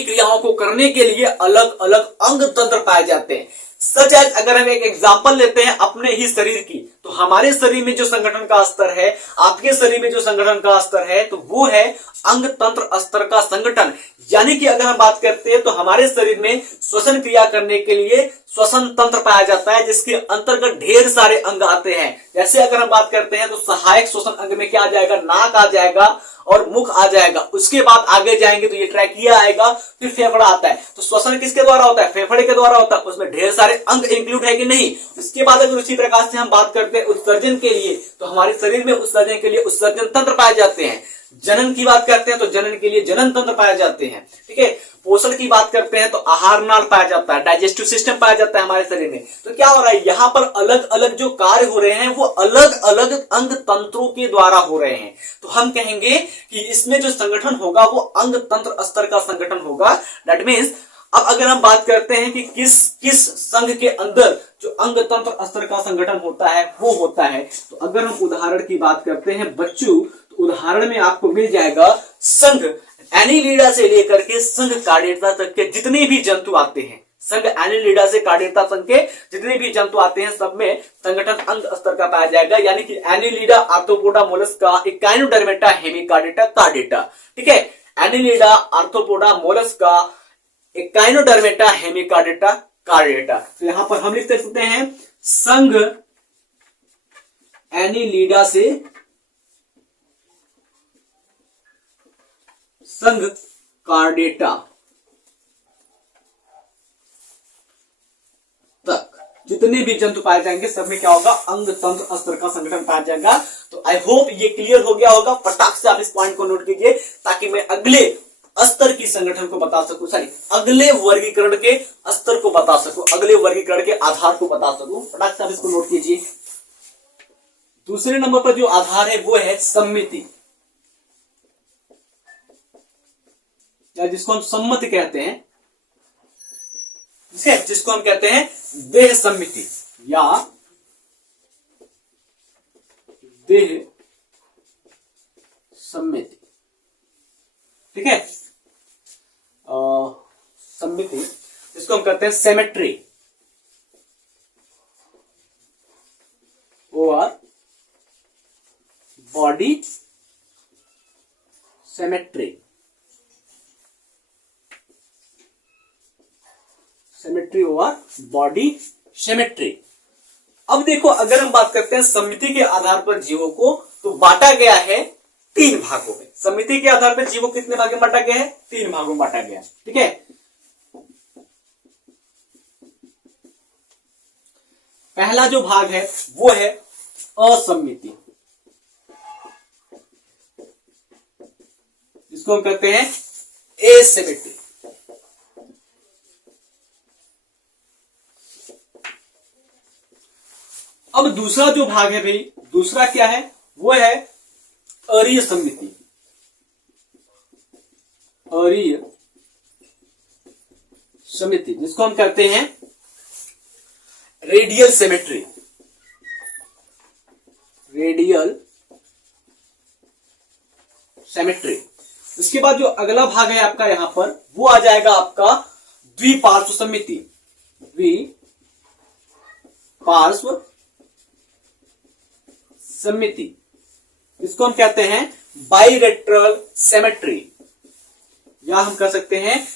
क्रियाओं को करने के लिए अलग अलग अंग तंत्र पाए जाते हैं। सच एज, अगर हम एक एग्जांपल लेते हैं अपने ही शरीर की, तो हमारे शरीर में जो संगठन का स्तर है, आपके शरीर में जो संगठन का स्तर है, तो वो है अंग तंत्र स्तर का संगठन। यानी कि अगर हम बात करते हैं तो हमारे शरीर में श्वसन क्रिया करने के लिए श्वसन तंत्र पाया जाता है, जिसके अंतर्गत ढेर सारे अंग आते हैं। जैसे अगर हम बात करते हैं तो सहायक श्वसन अंग में क्या आ जाएगा, नाक आ जाएगा और मुख आ जाएगा। उसके बाद आगे जाएंगे तो ये ट्रैकिया आएगा, फिर फेफड़ा आता है। तो श्वसन किसके द्वारा होता है, फेफड़े के द्वारा होता है। उसमें ढेर सारे अंग इंक्लूड है कि नहीं। इसके बाद अगर उसी प्रकार से हम बात करते हैं उत्सर्जन के लिए, तो हमारे शरीर में उत्सर्जन के लिए उत्सर्जन तंत्र पाए जाते हैं। जनन की बात करते हैं तो जनन के लिए जनन तंत्र पाए जाते हैं। ठीक है, पोषण की बात करते हैं तो आहार नाल पाया जाता है, डाइजेस्टिव सिस्टम पाया जाता है हमारे शरीर में। तो क्या हो रहा है, यहां पर अलग अलग जो कार्य हो रहे हैं वो अलग अलग अंग तंत्रों के द्वारा हो रहे हैं। तो हम कहेंगे कि इसमें जो संगठन होगा वो अंग तंत्र स्तर का संगठन होगा। दैट मीन्स अब अगर हम बात करते हैं कि किस किस संघ के अंदर जो अंग तंत्र स्तर का संगठन होता है वो होता है, तो अगर हम उदाहरण की बात करते हैं बच्चों, तो उदाहरण में आपको मिल जाएगा संघ एनिलिडा से लेकर के संघ कार्डियता तक के जितने भी जंतु आते हैं, संघ एनिलिडा से कार्डियता तक के जितने भी जंतु आते हैं, सब में संगठन अंग स्तर का पाया जाएगा। यानी कि एनिलिडा, आर्थ्रोपोडा, मोलस्का, इकाइनोडर्मेटा, हेमिकार्डियटा, कार्डियटा। ठीक है, एनिलिडा, आर्थ्रोपोडा, मोलस्का, इकाइनोडर्मेटा, हेमिकार्डियटा, कार्डियटा। तो यहां पर हम लिख सकते हैं संघ एनिलिडा से संघ कार्डियटा तक जितने भी जंतु पाए जाएंगे, सब में क्या होगा, अंग तंत्र स्तर का संगठन पाया जाएगा। तो आई होप ये क्लियर हो गया होगा। फटाक से आप इस पॉइंट को नोट कीजिए ताकि मैं अगले स्तर की संगठन को बता सकूं, सॉरी अगले वर्गीकरण के स्तर को बता सकूं, अगले वर्गीकरण के आधार को बता सकूं। फटाक से आप इसको नोट कीजिए। दूसरे नंबर पर जो आधार है वो है सम्मिति, या जिसको हम सम्मति कहते हैं, जिसको हम कहते हैं देह सम्मिति या देह सम्मिति। ठीक है, सम्मिति जिसको हम कहते हैं सेमेट्री और बॉडी सेमेट्री। सेमेट्री और बॉडी सेमेट्री। अब देखो, अगर हम बात करते हैं सम्मिति के आधार पर जीवों को, तो बांटा गया है 3 भागों में। सम्मिति के आधार पर जीवों को कितने भागों में बांटा गया है, 3 भागों में बांटा गया है। ठीक है, पहला जो भाग है वो है असम्मिति, जिसको हम कहते हैं एसिमेट्री। अब दूसरा जो भाग है भाई, दूसरा क्या है, वो है अरीय सम्मिति। अरीय समिति, जिसको हम कहते हैं रेडियल सिमेट्री। Radial symmetry. इसके बाद जो अगला भाग है आपका यहां पर, वो आ जाएगा आपका द्विपार्श्व समिति। द्विपार्श्व पार्श्व सममिति, इसको हम कहते हैं बाइलेटरल सिमेट्री, या हम कह सकते हैं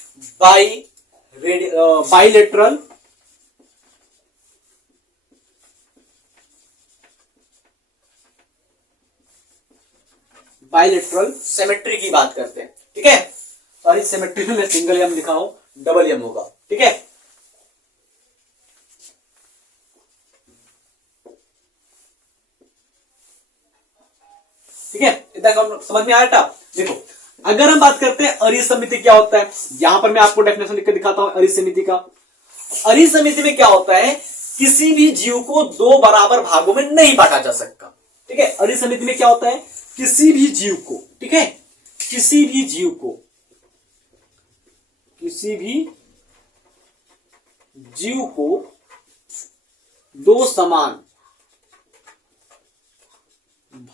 बाइलेटरल सिमेट्री की बात करते हैं। ठीक है, सॉरी सिमेट्री में सिंगल एम लिखा हूं, डबल एम होगा। ठीक है, ठीक है, इतना समझ में आया था। देखो अगर हम बात करते हैं अरिसमिति क्या होता है, यहां पर मैं आपको डेफिनेशन लिख के दिखाता हूं अरिसमिति का। अरिसमिति में क्या होता है, किसी भी जीव को दो बराबर भागों में नहीं बांटा जा सकता। ठीक है, अरिसमिति में क्या होता है, किसी भी जीव को, ठीक है, किसी भी जीव को, किसी भी जीव को दो समान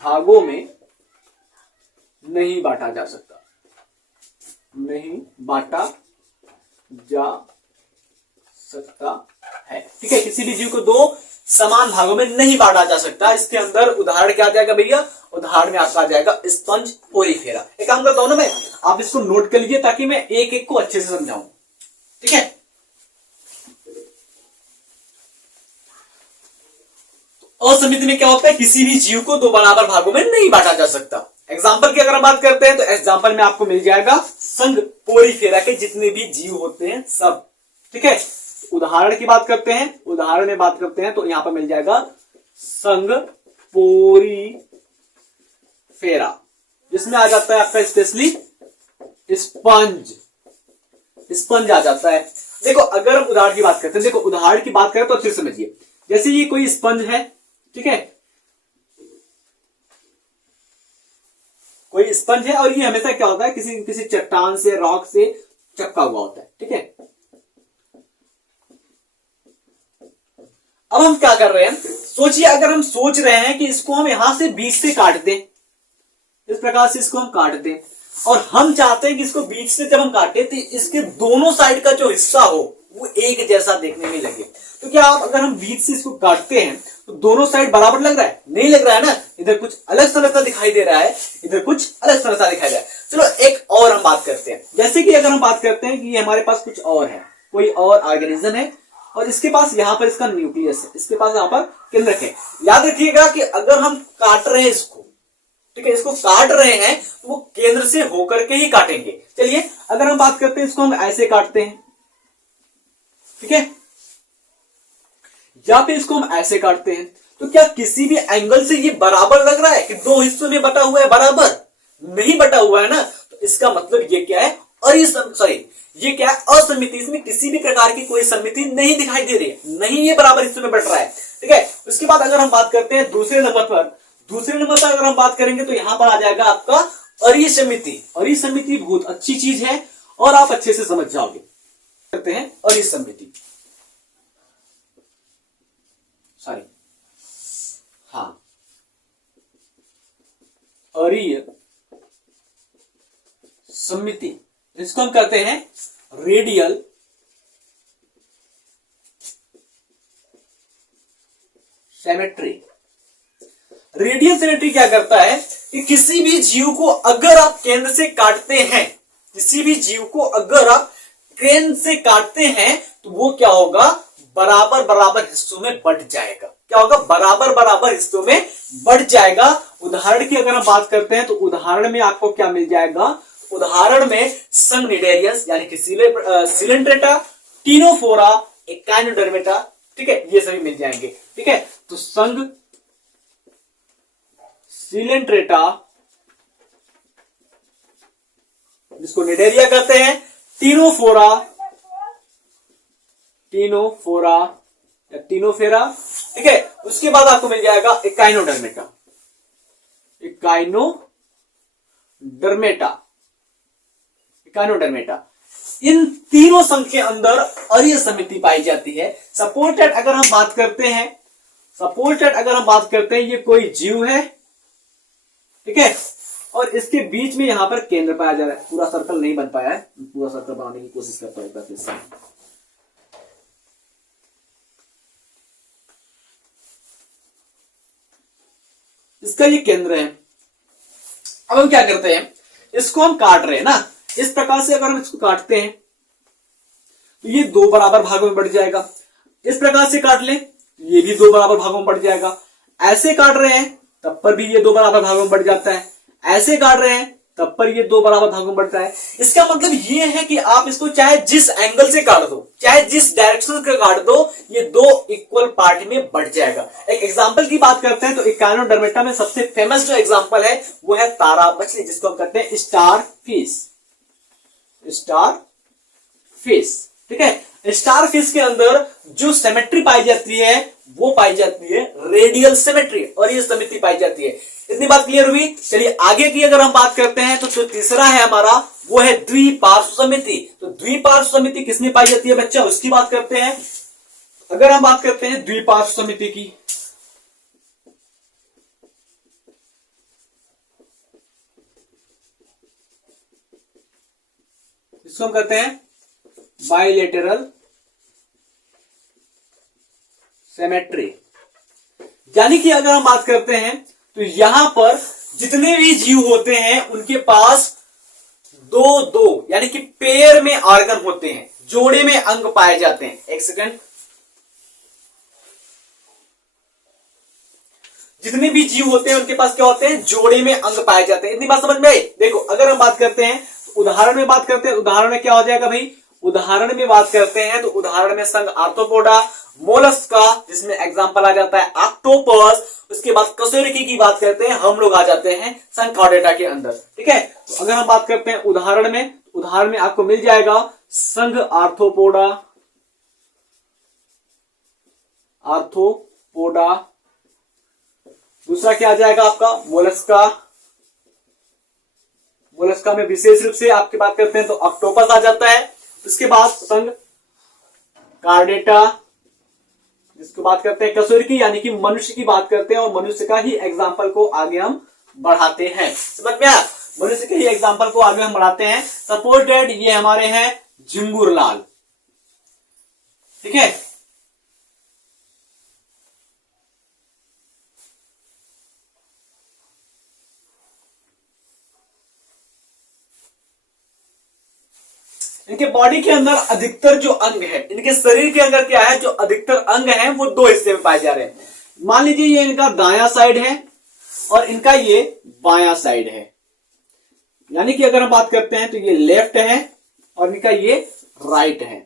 भागों में नहीं बांटा जा सकता, नहीं बांटा जा सकता है। ठीक है, किसी भी जीव को दो समान भागों में नहीं बांटा जा सकता। इसके अंदर उदाहरण क्या आ जाएगा भैया, उदाहरण में आपका आ जाएगा स्पंज, पोरीफेरा। एक काम करता हूं ना मैं, आप इसको नोट कर लीजिए ताकि मैं एक एक को अच्छे से समझाऊं। ठीक है, असमिति में क्या होता है, किसी भी जीव को दो बराबर भागों में नहीं बांटा जा सकता। एग्जाम्पल की अगर हम बात करते हैं तो एग्जाम्पल में आपको मिल जाएगा संघ पोरीफेरा के जितने भी जीव होते हैं सब। ठीक है, उदाहरण की बात करते हैं, उदाहरण में बात करते हैं तो यहां पर मिल जाएगा संघ पोरीफेरा, जिसमें आ जाता है आपका स्पेशली स्पंज, स्पंज आ जाता है। देखो अगर हम उदाहरण की बात करते हैं, देखो उदाहरण की बात करें तो अच्छे से समझिए। जैसे ये कोई स्पंज है, ठीक है, कोई स्पंज है और ये हमेशा क्या होता है, किसी किसी चट्टान से, रॉक से चिपका हुआ होता है। ठीक है, अब हम क्या कर रहे हैं, सोचिए अगर हम सोच रहे हैं कि इसको हम यहां से बीच से काट दें, इस प्रकार से इसको हम काट दें, और हम चाहते हैं कि इसको बीच से जब हम काटे तो इसके दोनों साइड का जो हिस्सा हो वो एक जैसा देखने में लगे। तो क्या आप अगर हम बीच से इसको काटते हैं तो दोनों साइड बराबर लग रहा है, नहीं लग रहा है ना, इधर कुछ अलग तरह का दिखाई दे रहा है, इधर कुछ अलग तरह का दिखाई दे रहा है। चलो एक और हम बात करते हैं, जैसे कि अगर हम बात करते हैं कि ये हमारे पास कुछ और है, कोई और ऑर्गेनिज्म है और इसके पास यहां पर इसका न्यूक्लियस है, इसके पास यहां पर केंद्रक है। याद रखिएगा कि अगर हम काट रहे हैं इसको, ठीक है, इसको काट रहे हैं तो वो केंद्र से होकर के ही काटेंगे। चलिए अगर हम बात करते हैं इसको हम ऐसे काटते हैं, ठीक है, या फिर इसको हम ऐसे काटते हैं, तो क्या किसी भी एंगल से ये बराबर लग रहा है कि दो हिस्सों में बटा हुआ है, बराबर नहीं बटा हुआ है ना। तो इसका मतलब ये क्या है, और ये क्या है, असमिति, इसमें किसी भी प्रकार की कोई समिति नहीं दिखाई दे रही है, नहीं ये बराबर हिस्सों में बट रहा है। ठीक है, उसके बाद अगर हम बात करते हैं दूसरे नंबर पर अगर हम बात करेंगे तो यहां पर आ जाएगा आपका अरिसमिति। अरिसमिति बहुत अच्छी चीज है और आप अच्छे से समझ जाओगे। करते हैं अरिसमिति, सॉरी, हाँ, अरिसमिति, इसको हम कहते हैं रेडियल सिमेट्री। रेडियल सिमेट्री क्या करता है कि किसी भी जीव को अगर आप केंद्र से काटते हैं, किसी भी जीव को अगर आप केंद्र से काटते हैं तो वो क्या होगा, बराबर बराबर हिस्सों में बट जाएगा। क्या होगा, बराबर बराबर हिस्सों में बट जाएगा। उदाहरण की अगर हम बात करते हैं तो उदाहरण में आपको क्या मिल जाएगा, उदाहरण में संघ निडेरियस यानी कि सिलेंट्रेटा, टीनोफोरा, एकाइनोडर्मेटा, ठीक है, ये सभी मिल जाएंगे। ठीक है, तो संघ सिलेंट्रेटा, जिसको निडेरिया कहते हैं, टीनोफोरा या टीनोफेरा, ठीक है, उसके बाद आपको मिल जाएगा एकाइनोडर्मेटा, इन तीनों संघ के अंदर अरिसमिति पाई जाती है। सपोर्टेड अगर हम बात करते हैं, ये कोई जीव है, ठीक है, और इसके बीच में यहां पर केंद्र पाया जा रहा है। पूरा सर्कल नहीं बन पाया है, पूरा सर्कल बनाने की कोशिश करता हूं। इसका ये केंद्र है। अब हम क्या करते हैं, इसको हम काट रहे हैं ना, इस प्रकार से अगर हम इसको काटते हैं तो ये दो बराबर भागों में बढ़ जाएगा। इस प्रकार से काट लें तो ये भी दो बराबर भागों में बढ़ जाएगा। ऐसे काट रहे हैं तब पर भी ये दो बराबर भागों में बढ़ जाता है। ऐसे काट रहे हैं तब पर ये दो बराबर भागों में बढ़ता है। इसका मतलब ये है कि आप इसको चाहे जिस एंगल से काट दो, चाहे जिस डायरेक्शन से काट दो, ये दो इक्वल पार्ट में बढ़ जाएगा। एक एग्जांपल की बात करते हैं तो इकाइनोडर्मेटा में सबसे फेमस जो एग्जांपल है वो है तारा मछली, जिसको हम कहते हैं स्टार फिश। स्टार फिश, ठीक है। स्टार फिश के अंदर जो सिमेट्री पाई जाती है वो पाई जाती है रेडियल सिमेट्री, और ये समिति पाई जाती है। इतनी बात क्लियर हुई। चलिए आगे की अगर हम बात करते हैं तो जो तीसरा है हमारा वो है द्विपार्श्व समिति। तो द्विपार्श्व समिति किसमें पाई जाती है बच्चा, उसकी बात करते हैं। अगर हम बात करते हैं द्विपार्श्व समिति की, इसको हम कहते हैं बाइलेटरल सिमेट्री। यानी कि अगर हम बात करते हैं तो यहां पर जितने भी जीव होते हैं उनके पास दो दो यानी कि पेयर में ऑर्गन होते हैं, जोड़े में अंग पाए जाते हैं। एक सेकंड, जितने भी जीव होते हैं उनके पास क्या होते हैं, जोड़े में अंग पाए जाते हैं। इतनी बात समझ में आई। देखो अगर हम बात करते हैं तो उदाहरण में बात करते हैं, उदाहरण में क्या हो जाएगा भाई, उदाहरण में बात करते हैं तो उदाहरण में संघ आर्थ्रोपोडा, मोलस्का जिसमें एग्जांपल आ जाता है ऑक्टोपस, उसके बाद कशेरुकी की बात करते हैं हम लोग आ जाते हैं संघ कॉर्डेटा के अंदर, ठीक है। तो अगर हम बात करते हैं उदाहरण में, उदाहरण में आपको मिल जाएगा संघ आर्थ्रोपोडा, आर्थ्रोपोडा। दूसरा क्या आ जाएगा आपका मोलस्का, मोलस्का में विशेष रूप से आपकी बात करते हैं तो ऑक्टोपस आ जाता है। उसके बाद संघ कार्डेटा, जिसको बात करते हैं कशेरुकी, यानी कि मनुष्य की बात करते हैं और मनुष्य का ही एग्जाम्पल को आगे हम बढ़ाते हैं। समझ में आया, मनुष्य के ही एग्जाम्पल को आगे हम बढ़ाते हैं। सपोज दैट ये हमारे हैं झिंगुर लाल, ठीक है। इनके बॉडी के अंदर अधिकतर जो अंग है, इनके शरीर के अंदर क्या है, जो अधिकतर अंग हैं वो दो हिस्से में पाए जा रहे हैं। मान लीजिए ये इनका दायां साइड है और इनका ये बायां साइड है। यानी कि अगर हम बात करते हैं तो ये लेफ्ट है और इनका ये राइट है।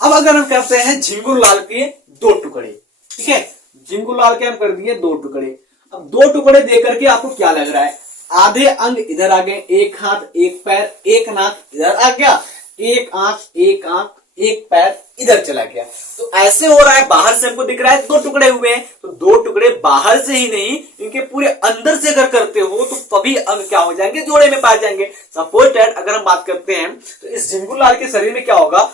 अब अगर हम कहते हैं झिंगुर लाल के दो टुकड़े, ठीक है, झिंगुर लाल के हम कर दिए दो टुकड़े। अब दो टुकड़े देकर के आपको क्या लग रहा है, आधे अंग इधर आ गए, एक हाथ एक पैर, एक नाक इधर आ गया, एक आंख एक पैर इधर चला गया। तो ऐसे हो रहा है, बाहर से हमको दिख रहा है दो टुकड़े हुए हैं, तो दो टुकड़े बाहर से ही नहीं इनके पूरे अंदर से अगर करते हो तो सभी अंग क्या हो जाएंगे, जोड़े में पाए जाएंगे। सपोज दैट अगर हम बात करते हैं तो इस झिंगुर लाल के शरीर में क्या होगा,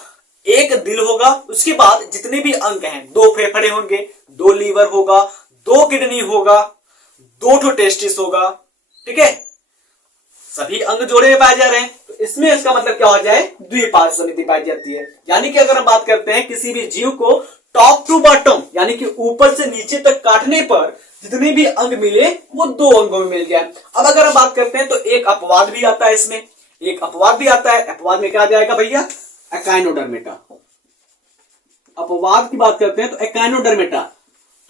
एक दिल होगा, उसके बाद जितने भी अंग हैं, दो फेफड़े होंगे, दो लीवर होगा, दो किडनी होगा, दो ठो टेस्टिस होगा, ठीक है। सभी अंग जोड़े में पाए जा रहे हैं, तो इसमें इसका मतलब क्या हो जाए, द्विपार्श्व समिति पाई जाती है। यानी कि अगर हम बात करते हैं किसी भी जीव को टॉप टू बॉटम यानी कि ऊपर से नीचे तक काटने पर जितने भी अंग मिले वो दो अंगों में मिल जाए। अब अगर हम बात करते हैं तो एक अपवाद भी आता है, इसमें एक अपवाद भी आता है। अपवाद में क्या आ जाएगा भैया, एकाइनोडर्मेटा। अपवाद की बात करते हैं तो एकाइनोडर्मेटा।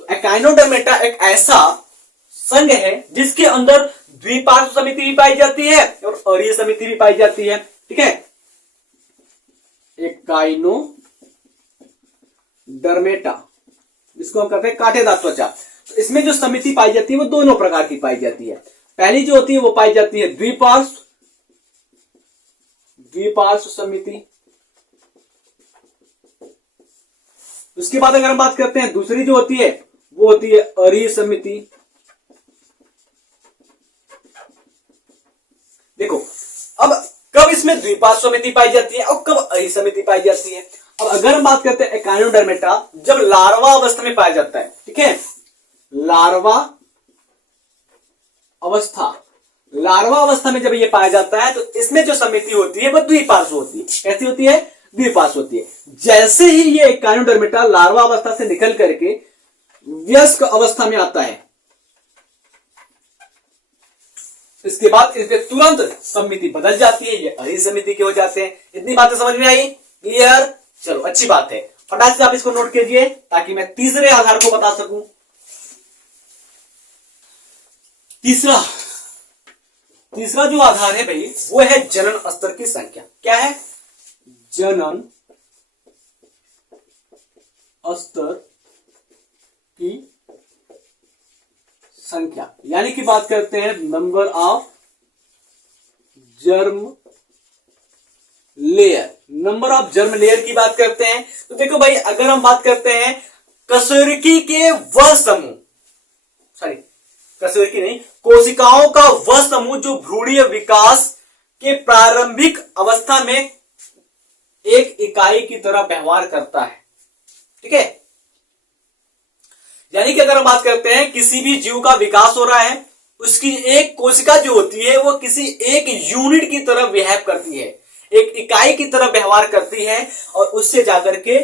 तो एकाइनोडर्मेटा एक ऐसा संघ है जिसके अंदर द्विपार्श्व समिति भी पाई जाती है और अरीय समिति भी पाई जाती है, ठीक है। एकाइनोडर्मेटा, जिसको हम कहते हैं कांटेदार त्वचा। तो इसमें जो समिति पाई जाती है वो दोनों प्रकार की पाई जाती है। पहली जो होती है वो पाई जाती है द्विपार्श्व समिति। उसके बाद अगर हम बात करते हैं दूसरी जो होती है वो होती है अरीय समिति। देखो अब कब इसमें द्विपार्श्व समिति पाई जाती है और कब अरीय समिति पाई जाती है। अब अगर हम बात करते हैं एकाइनोडर्मेटा जब लार्वा अवस्था में पाया जाता है, ठीक है, लार्वा अवस्था में जब ये पाया जाता है तो इसमें जो समिति होती है वो द्विपार्श्व होती है। कैसी होती है, द्विपार्श्व होती है। जैसे ही ये एकाइनोडर्मेटा लार्वा अवस्था से निकल करके वयस्क अवस्था में आता है, इसके बाद इसमें तुरंत समिति बदल जाती है, ये अहित समिति के हो जाते हैं। इतनी बातें समझ में आई? क्लियर? चलो अच्छी बात है, फटाक से आप इसको नोट कीजिए ताकि मैं तीसरे आधार को बता सकूं। तीसरा जो आधार है भाई वो है जनन स्तर की संख्या। क्या है? जनन स्तर की संख्या, यानी कि बात करते हैं number of germ layer. Number of germ layer की बात करते हैं तो देखो भाई, अगर हम बात करते हैं कशेरुकी के वह समूह, सॉरी कशेरुकी नहीं, कोशिकाओं का वह समूह जो भ्रूणीय विकास के प्रारंभिक अवस्था में एक इकाई की तरह व्यवहार करता है। ठीक है, यानी कि अगर हम बात करते हैं किसी भी जीव का विकास हो रहा है, उसकी एक कोशिका जो होती है वो किसी एक यूनिट की तरह बिहेव करती है, एक इकाई की तरह व्यवहार करती है और उससे जाकर के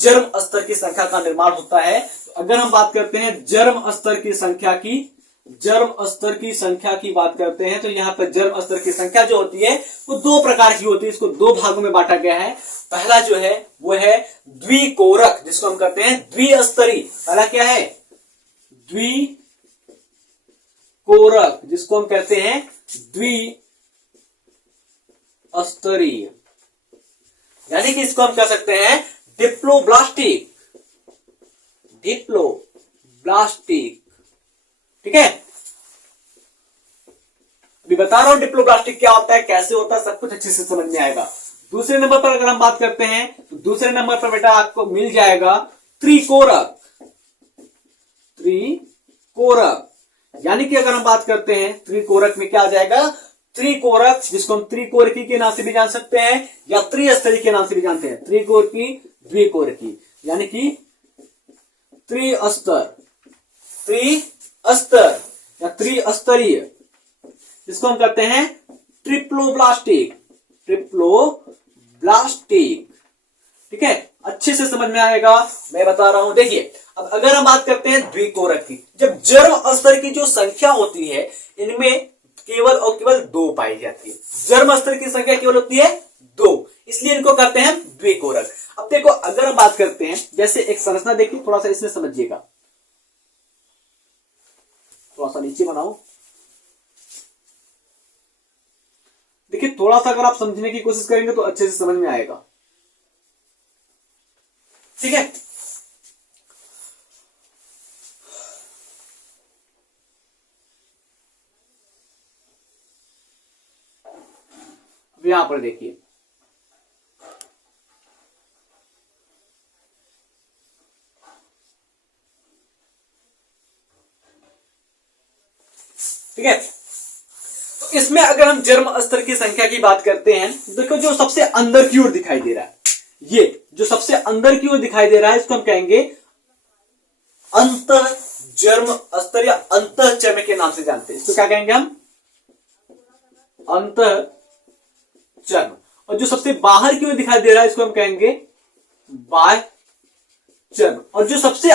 जर्म स्तर की संख्या का निर्माण होता है। अगर हम बात करते हैं जर्म स्तर की संख्या की बात करते हैं तो यहां पर जर्म स्तर की संख्या जो होती है वो दो प्रकार की होती है। इसको दो भागों में बांटा गया है। पहला जो है वो है द्विकोरक, जिसको हम कहते हैं द्विस्तरीय। पहला क्या है? द्विकोरक, जिसको हम कहते हैं द्विस्तरीय, यानी कि इसको हम कह सकते हैं डिप्लोब्लास्टिक। ठीक है, अभी बता रहा हूं डिप्लोब्लास्टिक क्या होता है, कैसे होता है, सब कुछ अच्छे से समझ में आएगा। दूसरे नंबर पर अगर हम बात करते हैं तो दूसरे नंबर पर बेटा आपको मिल जाएगा त्रिकोरक। यानी कि अगर हम बात करते हैं त्रिकोरक में क्या आ जाएगा? त्रिकोरक, जिसको हम त्रिकोरकी के नाम से भी जान सकते हैं या त्रिस्तरीय के नाम से भी जानते हैं। त्रिकोरकी, द्विकोरकी, यानी कि त्रिस्तर या त्रिस्तरीय, जिसको हम कहते हैं ट्रिप्लोब्लास्टिक। ठीक है, अच्छे से समझ में आएगा, मैं बता रहा हूं। देखिए, अब अगर हम बात करते हैं द्विकोरक की, जब जर्म स्तर की जो संख्या होती है इनमें केवल और केवल दो पाई जाती है। जर्म स्तर की संख्या केवल होती है दो, इसलिए इनको कहते हैं द्विकोरक। अब देखो, अगर हम बात करते हैं जैसे एक संरचना देखिए, थोड़ा सा इसमें समझिएगा, थोड़ा सा नीचे बनाओ। देखिए, थोड़ा सा अगर आप समझने की कोशिश करेंगे तो अच्छे से समझ में आएगा। ठीक है, अब यहां पर देखिए, ठीक है, तो इसमें अगर हम जर्म स्तर की संख्या की बात करते हैं, देखो जो सबसे अंदर की ओर दिखाई दे रहा है, ये जो सबसे अंदर की ओर दिखाई दे रहा है, इसको हम कहेंगे अंतः जर्म स्तर या अंतः चर्म के नाम से जानते हैं। इसको क्या कहेंगे हम? अंतः चर्म। और जो सबसे बाहर की ओर दिखाई दे रहा है, इसको हम कहेंगे बाह्य चर्म। और जो सबसे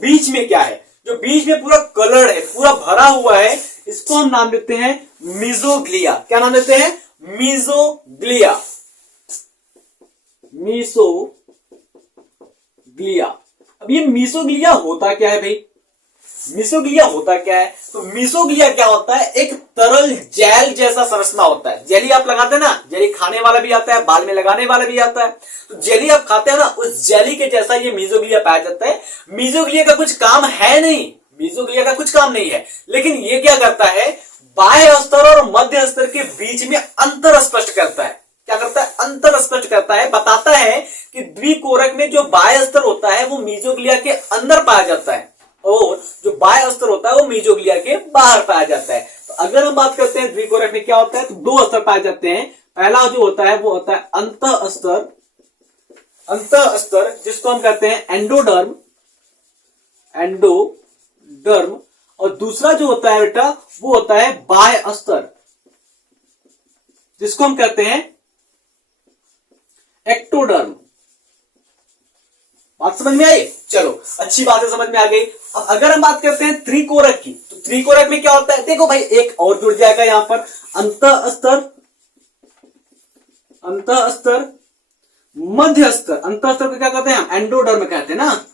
बीच में क्या है, जो बीच में पूरा कलर है, पूरा भरा हुआ है, इसको हम नाम देते हैं मीजोग्लिया। क्या नाम देते हैं? मीजोग्लिया। अब ये मीजोग्लिया होता क्या है भाई? मीजोग्लिया होता क्या है? तो मीजोग्लिया क्या होता है? एक तरल जेल जैसा संरचना होता है। जेली आप लगाते हैं ना, जेली खाने वाला भी आता है, बाल में लगाने वाला भी आता है। तो जेली आप खाते हैं ना, उस जेली के जैसा ये मीजोग्लिया पाया जाता है। मीजोग्लिया का कुछ काम है नहीं, मीजोग्लिया का कुछ काम नहीं है, लेकिन ये क्या करता है? बाह्य स्तर और मध्य स्तर के बीच में अंतर स्पष्ट करता है। क्या करता है? अंतर स्पष्ट करता है, बताता है कि द्विकोरक में जो बाह्य स्तर होता है वो मीजोग्लिया के अंदर पाया जाता है और जो बाह्य स्तर होता है वो मीजोग्लिया के बाहर पाया जाता है। तो अगर हम बात करते हैं द्विकोरक में क्या होता है, तो दो स्तर पाए जाते हैं। पहला जो होता है वो होता है अंतः स्तर, जिसको हम कहते हैं एंडोडर्म। और दूसरा जो होता है बेटा वो होता है बाह्य स्तर, जिसको हम कहते हैं एक्टोडर्म। बात समझ में आई? चलो अच्छी बात है, समझ में आ गई। अब अगर हम बात करते हैं त्रिकोरक की, तो त्रिकोरक में क्या होता है? देखो भाई एक और जुड़ जाएगा यहां पर, अंतः स्तर मध्य स्तर। अंतः स्तर को क्या कहते हैं हम? एंडोडर्म कहते हैं ना,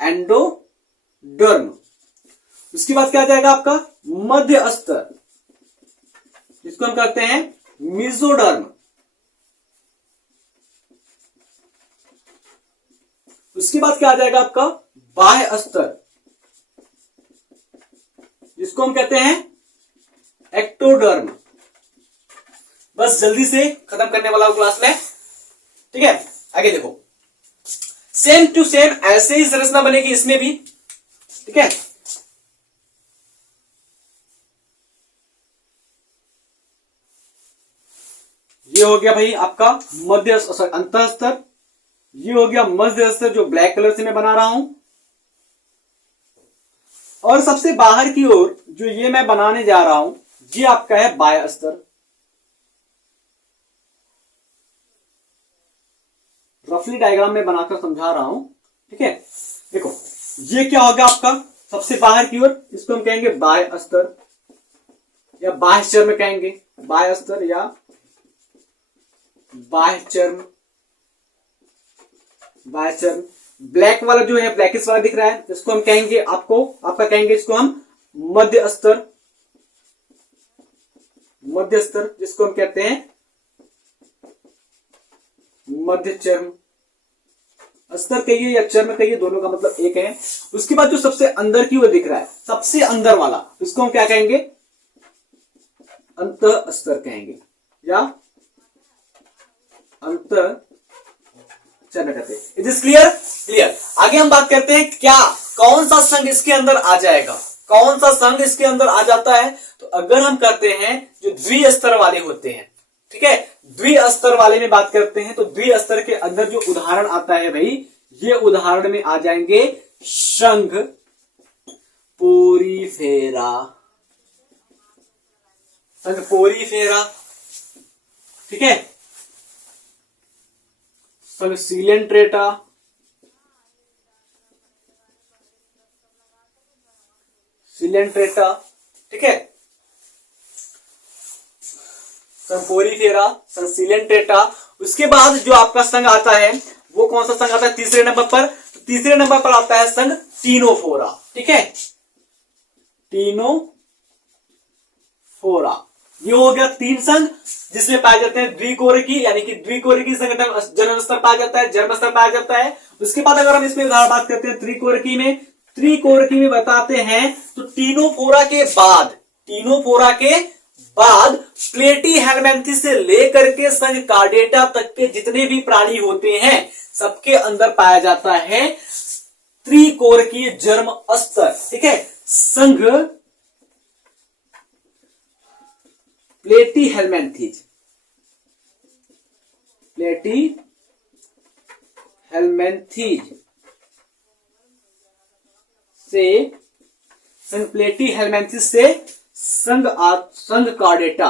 एंडोडर्म। उसके बाद क्या आ जाएगा आपका? मध्य स्तर, जिसको हम कहते हैं मेसोडर्म। उसके बाद क्या आ जाएगा आपका? बाह्य स्तर, जिसको हम कहते हैं एक्टोडर्म। बस जल्दी से खत्म करने वाला हूं क्लास में, ठीक है। आगे देखो, सेम टू सेम ऐसे ही संरचना बनेगी इसमें भी, ठीक है। ये हो गया भाई आपका मध्य अंतः स्तर, ये हो गया मध्य स्तर जो ब्लैक कलर से मैं बना रहा हूं, और सबसे बाहर की ओर जो ये मैं बनाने जा रहा हूं ये आपका है बाह्य स्तर। रफली डायग्राम में बनाकर समझा रहा हूं, ठीक है। देखो ये क्या होगा आपका? सबसे बाहर की ओर, इसको हम कहेंगे बाह्य स्तर या बाह्य चर्म कहेंगे, बाह्य स्तर या बाह्य चर्म। बाह्य चर्म ब्लैक वाला जो है, ब्लैकिश वाला दिख रहा है, इसको हम कहेंगे आपका कहेंगे इसको हम मध्य स्तर, मध्य स्तर, जिसको हम कहते हैं मध्य चर्म। स्तर कहिए या चर्म कहिए, दोनों का मतलब एक है। उसके बाद जो सबसे अंदर की ओर दिख रहा है, सबसे अंदर वाला, इसको हम क्या कहेंगे? अंतः स्तर कहेंगे या अंतः चर्म कहते हैं। It is clear? क्लियर। आगे हम बात करते हैं क्या कौन सा संघ इसके अंदर आ जाएगा, कौन सा संघ इसके अंदर आ जाता है। तो अगर हम करते हैं जो द्विस्तर वाले होते हैं, ठीक है, द्विस्तर वाले में बात करते हैं, तो द्विस्तर के अंदर जो उदाहरण आता है भाई, ये उदाहरण में आ जाएंगे शंख पोरीफेरा, शंख पोरीफेरा, ठीक है, शंख सिलेंट्रेटा, ठीक है, पोरीफेरा, सिलेंट्रेटा। उसके बाद जो आपका संघ आता है वो कौन सा संघ आता है तीसरे नंबर पर? तो तीसरे नंबर पर आता है संघ टीनोफोरा, ठीक है, टीनोफोरा। ये हो गया तीन संघ जिसमें पाए जाते हैं द्विकोरकी, यानी कि द्विकोरकी संगठन जन्म स्तर पाया जाता है, जन्म स्तर पाया जाता है। उसके बाद अगर हम इसमें उदाहरण बात करते हैं त्रिकोरकी में बताते हैं, तो टीनोफोरा के बाद प्लेटी हेलमिंथेस से लेकर के संघ कार्डेटा तक के जितने भी प्राणी होते हैं सबके अंदर पाया जाता है त्रिकोरकीय जन्म स्तर, ठीक है। संघ प्लेटी हेलमिंथेस से संघ कार्डेटा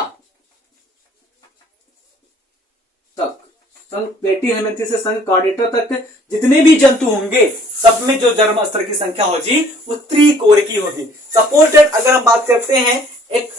तक, संघ प्लेटी हेलमिंथेस से संघ कार्डेटा तक जितने भी जंतु होंगे सब में जो जन्म स्तर की संख्या होगी वो त्रिकोरकी होगी। सपोज दैट अगर हम बात करते हैं एक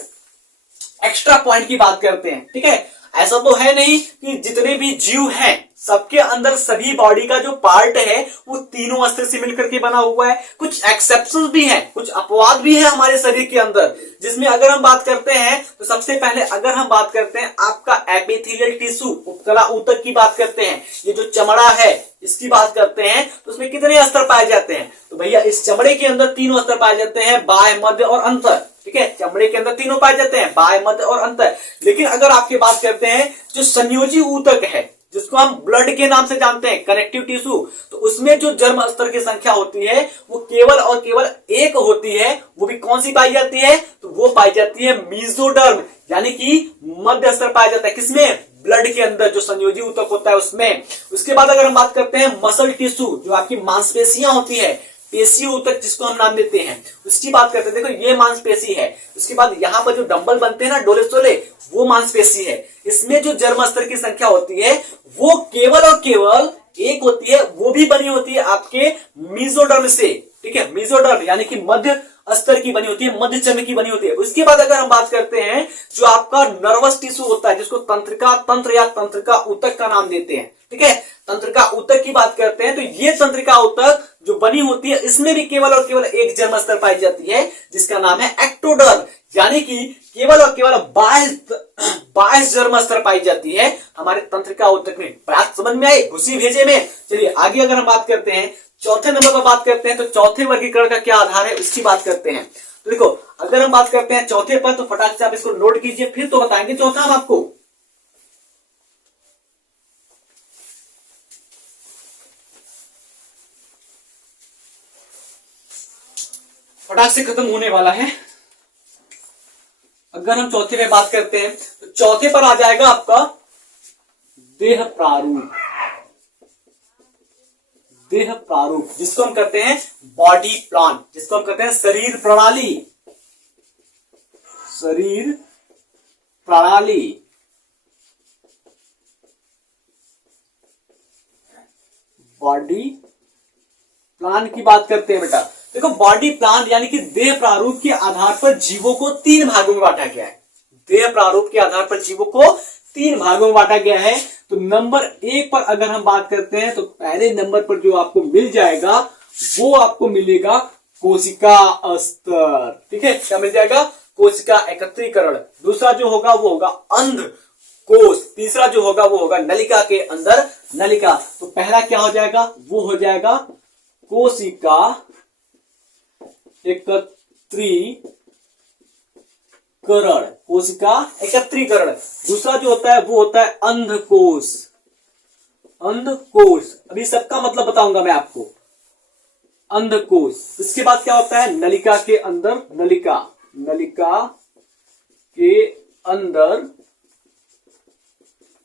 एक्स्ट्रा पॉइंट की बात करते हैं, ठीक है, ऐसा तो है नहीं कि जितने भी जीव हैं सबके अंदर सभी बॉडी का जो पार्ट है वो तीनों अस्त्र से मिलकर के बना हुआ है। कुछ एक्सेप्शंस भी हैं, कुछ अपवाद भी है हमारे शरीर के अंदर, जिसमें अगर हम बात करते हैं तो सबसे पहले अगर हम बात करते हैं आपका एपिथेलियल टिश्यू, उपकला ऊतक की बात करते हैं, ये जो चमड़ा है इसकी बात करते हैं, तो उसमें कितने अस्त्र पाए जाते हैं? तो भैया इस चमड़े के अंदर तीनों अस्त्र पाए जाते हैं, बाह्य, मध्य और अंतर, ठीक है। चमड़े के अंदर तीनों पाए जाते हैं, बाह्य, मध्य और अंतर। लेकिन अगर आपकी बात करते हैं जो संयोजी ऊतक है, जिसको हम ब्लड के नाम से जानते हैं, कनेक्टिव टिश्यू, तो उसमें जो जन्म स्तर की संख्या होती है वो केवल और केवल एक होती है। वो भी कौन सी पाई जाती है? तो वो पाई जाती है मेसोडर्म, यानी कि मध्य स्तर पाया जाता है किसमें? ब्लड के अंदर, जो संयोजी ऊतक होता है उसमें। उसके बाद अगर हम बात करते हैं मसल टिश्यू, जो आपकी मांसपेशियां होती है, पेशी ऊतक जिसको हम नाम देते हैं, उसकी बात करते हैं। देखो ये मांसपेशी है, उसके बाद यहां पर जो डंबल बनते हैं ना, डोले सोले, वो मांसपेशी है। इसमें जो जन्म स्तर की संख्या होती है वो केवल और केवल एक होती है वो भी बनी होती है आपके मेसोडर्म से, ठीक है, मेसोडर्म यानी कि मध्य स्तर की बनी होती है, मध्य चर्म की बनी होती है। उसके बाद अगर हम बात करते हैं जो आपका नर्वस टिश्यू होता है, जिसको तंत्रिका तंत्र या तंत्रिका ऊतक का नाम देते हैं, ठीक है, तंत्रिका ऊतक की बात करते हैं, तो ये तंत्रिका ऊतक जो बनी होती है इसमें भी केवल और केवल एक जन्म स्तर पाई जाती है, जिसका नाम है एक्टोडर्म, यानी कि केवल और केवल 22 जन्म स्तर पाई जाती है हमारे तंत्रिका ऊतक में। बात समझ में आई घुसी भेजे में। चलिए आगे अगर हम बात करते हैं, चौथे नंबर पर बात करते हैं, तो चौथे वर्गीकरण का क्या आधार है उसकी बात करते हैं। तो देखो अगर हम बात करते हैं चौथे पर, तो फटाक से आप इसको नोट कीजिए, फिर तो बताएंगे चौथा हम आपको। फटाक से खत्म होने वाला है। अगर हम चौथे में बात करते हैं तो चौथे पर आ जाएगा आपका देह प्रारूप। देह प्रारूप जिसको हम कहते हैं बॉडी प्लान, जिसको हम कहते हैं शरीर प्रणाली। शरीर प्रणाली, बॉडी प्लान की बात करते हैं बेटा। देखो बॉडी प्लान यानी कि देह प्रारूप के आधार पर जीवों को 3 भागों में बांटा गया है। देह प्रारूप के आधार पर जीवों को 3 भागों में बांटा गया है। तो नंबर 1 पर अगर हम बात करते हैं तो पहले नंबर पर जो आपको मिल जाएगा वो आपको मिलेगा कोशिका स्तर, ठीक है, क्या मिल जाएगा? कोशिका एकत्रीकरण। दूसरा जो होगा वो होगा अंध कोष। तीसरा जो होगा वो होगा नलिका के अंदर नलिका। तो पहला क्या हो जाएगा? वो हो जाएगा कोशिका एकत्रीकरण, कोशिका एकत्रीकरण। दूसरा जो होता है वो होता है अंधकोश। अंधकोश अभी सबका मतलब बताऊंगा मैं आपको। अंधकोश। इसके बाद क्या होता है? नलिका के अंदर नलिका। नलिका के अंदर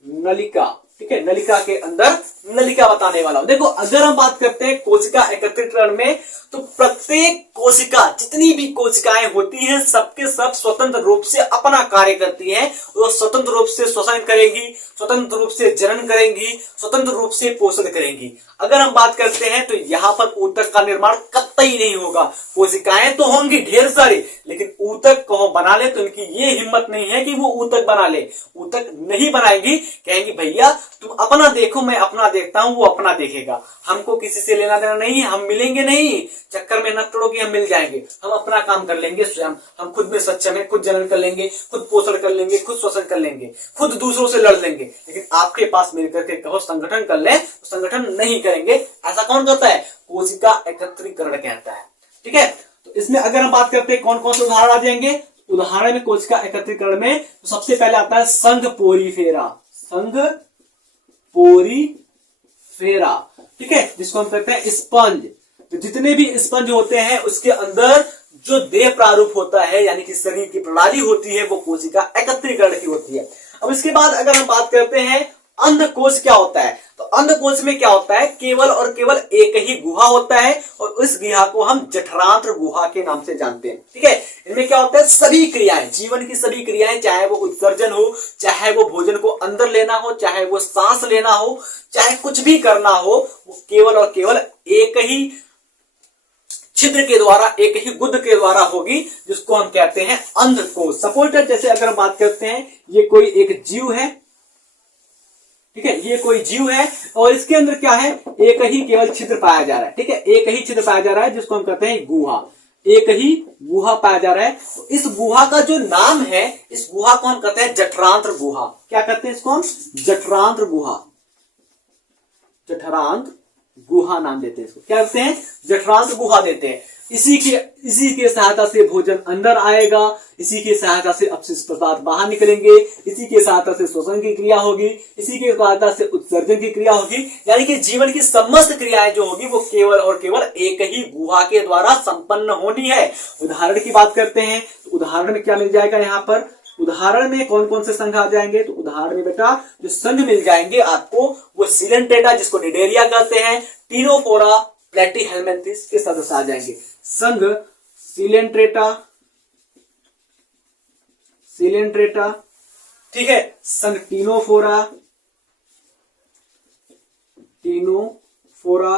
नलिका, ठीक है, नलिका के अंदर नलिका बताने वाला हूं। देखो अगर हम बात करते हैं कोशिका एकत्रीकरण में, तो प्रत्येक कोशिका, जितनी भी कोशिकाएं होती हैं, सबके सब स्वतंत्र रूप से अपना कार्य करती हैं। वो स्वतंत्र रूप से श्वसन करेंगी, स्वतंत्र रूप से जनन करेंगी, स्वतंत्र रूप से पोषण करेंगी। अगर हम बात करते हैं तो यहां पर ऊतक का निर्माण कतई नहीं होगा। कोशिकाएं तो होंगी ढेर सारी, लेकिन ऊतक को बना ले तो इनकी ये हिम्मत नहीं है कि वो ऊतक बना ले। ऊतक नहीं बनाएगी, कहेंगी भैया तुम अपना देखो, मैं अपना देखता हूं, वो अपना देखेगा, हमको किसी से लेना देना नहीं है, हम मिलेंगे नहीं, चक्कर में न पड़ोगे, हम मिल जाएंगे, हम अपना काम कर लेंगे स्वयं, हम खुद में सक्षम है, खुद जनन कर लेंगे, खुद पोषण कर लेंगे, खुद श्वसन कर लेंगे, खुद दूसरों से लड़ लेंगे। लेकिन आपके पास मिलकर के कहो संगठन कर ले, तो संगठन नहीं करेंगे। ऐसा कौन करता है? कोशिका एकत्रीकरण कहता है, ठीक है। तो इसमें अगर हम बात करते हैं कौन कौन से उदाहरण आ जाएंगे, उदाहरण में कोशिका एकत्रीकरण में तो सबसे पहले आता है संघ पोरीफेरा। संघ पोरीफेरा, ठीक है, जिसको हम कहते हैं स्पंज। तो जितने भी स्पंज होते हैं उसके अंदर जो देह प्रारूप होता है, यानी कि शरीर की प्रणाली होती है, वो कोशिका एकत्रीकरण की होती है। अब इसके बाद अगर हम बात करते हैं अंधकोश क्या होता है, तो अंधकोश में क्या होता है? केवल और केवल एक ही गुहा होता है, और उस गुहा को हम जठरांत्र गुहा के नाम से जानते हैं, ठीक है। इनमें क्या होता है? सभी क्रियाएं, जीवन की सभी क्रियाएं, चाहे वो उत्सर्जन हो, चाहे वो भोजन को अंदर लेना हो, चाहे वो सांस लेना हो, चाहे कुछ भी करना हो, वो केवल और केवल एक ही छिद्र के द्वारा, एक ही गुद के द्वारा होगी, जिसको हम कहते हैं अंधकोश। सपोज जैसे अगर हम बात करते हैं, ये कोई एक जीव है, ठीक है, ये कोई जीव है और इसके अंदर क्या है? एक ही केवल छिद्र पाया जा रहा है, ठीक है, एक ही छिद्र पाया जा रहा है, जिसको हम कहते हैं गुहा। एक ही गुहा पाया जा रहा है। तो इस गुहा का जो नाम है, इस गुहा को हम कहते हैं जठरांत्र गुहा। क्या कहते हैं इसको हम? जठरांत्र गुहा। जठरांत्र गुहा नाम देते हैं इसको। क्या कहते हैं? जठरांत्र गुहा देते हैं। इसी के सहायता से भोजन अंदर आएगा, इसी की सहायता से अपशिष्ट पदार्थ बाहर निकलेंगे, इसी की सहायता से श्वसन की क्रिया होगी, इसी की सहायता से उत्सर्जन की क्रिया होगी। यानी कि जीवन की समस्त क्रियाएं जो होगी वो केवल और केवल एक ही गुहा के द्वारा संपन्न होनी है। उदाहरण की बात करते हैं तो उदाहरण में क्या मिल जाएगा? यहाँ पर उदाहरण में कौन कौन से संघ आ जाएंगे? तो उदाहरण में बेटा जो संघ मिल जाएंगे आपको, वो सिलेंट्रेटा, जिसको निडेरिया कहते हैं, टीनोफोरा, प्लेटीहेल्मिन्थस के सदस्य आ जाएंगे। संघ सिलेंट्रेटा, सिलेंट्रेटा, ठीक है, संघ टीनोफोरा, टीनोफोरा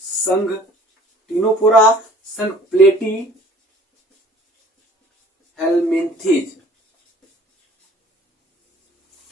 संघ, टीनोफोरा संघ प्लेटी हेलमिंथीज।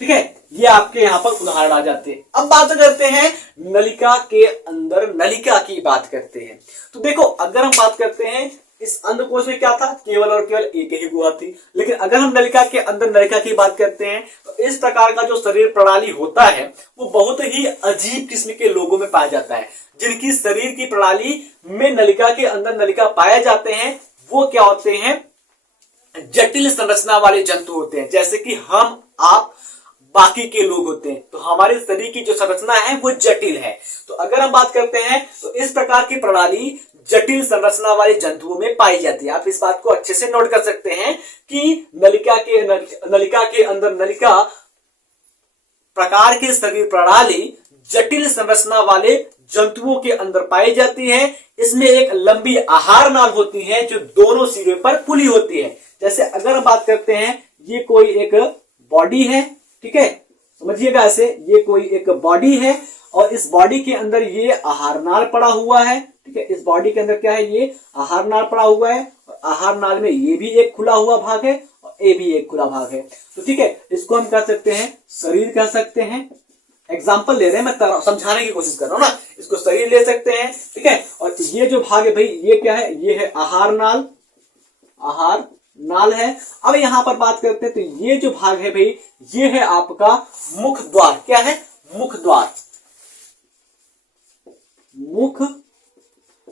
ठीक है, ये आपके यहां पर उदाहरण आ जाते हैं। अब बात करते हैं नलिका के अंदर, नलिका की बात करते हैं। तो देखो, अगर हम बात करते हैं इस अंडकोश में क्या था, केवल और केवल एक ही गुहा थी। लेकिन अगर हम नलिका के अंदर नलिका की बात करते हैं तो इस प्रकार का जो शरीर प्रणाली होता है वो बहुत ही अजीब किस्म के लोगों में पाया जाता है। जिनकी शरीर की प्रणाली में नलिका के अंदर नलिका पाए जाते हैं वो क्या होते हैं, जटिल संरचना वाले जंतु होते हैं। जैसे कि हम, आप, बाकी के लोग होते हैं, तो हमारे शरीर की जो संरचना है वो जटिल है। तो अगर हम बात करते हैं तो इस प्रकार की प्रणाली जटिल संरचना वाले जंतुओं में पाई जाती है। आप इस बात को अच्छे से नोट कर सकते हैं कि नलिका के अंदर नलिका प्रकार की शरीर प्रणाली जटिल संरचना वाले जंतुओं के अंदर पाई जाती है। इसमें एक लंबी आहार नाल होती है जो दोनों सिरे पर खुली होती है। जैसे अगर हम बात करते हैं, ये कोई एक बॉडी है, ठीक है, समझिएगा ऐसे, ये कोई एक बॉडी है और इस बॉडी के अंदर ये आहार नाल पड़ा हुआ है। ठीक है, इस बॉडी के अंदर क्या है, ये आहार नाल पड़ा हुआ है और आहार नाल में ये भी एक खुला हुआ भाग है और ये भी एक खुला भाग है। तो ठीक है, इसको हम कह सकते हैं शरीर कह सकते हैं। एग्जाम्पल ले रहे हैं, मैं समझाने की कोशिश कर रहा हूं ना, इसको शरीर ले सकते हैं। ठीक है, और ये जो भाग है भाई, ये क्या है, ये है आहार नाल, आहार नाल है। अब यहां पर बात करते हैं तो ये जो भाग है भाई, ये है आपका मुख द्वार। क्या है, मुख द्वार, मुख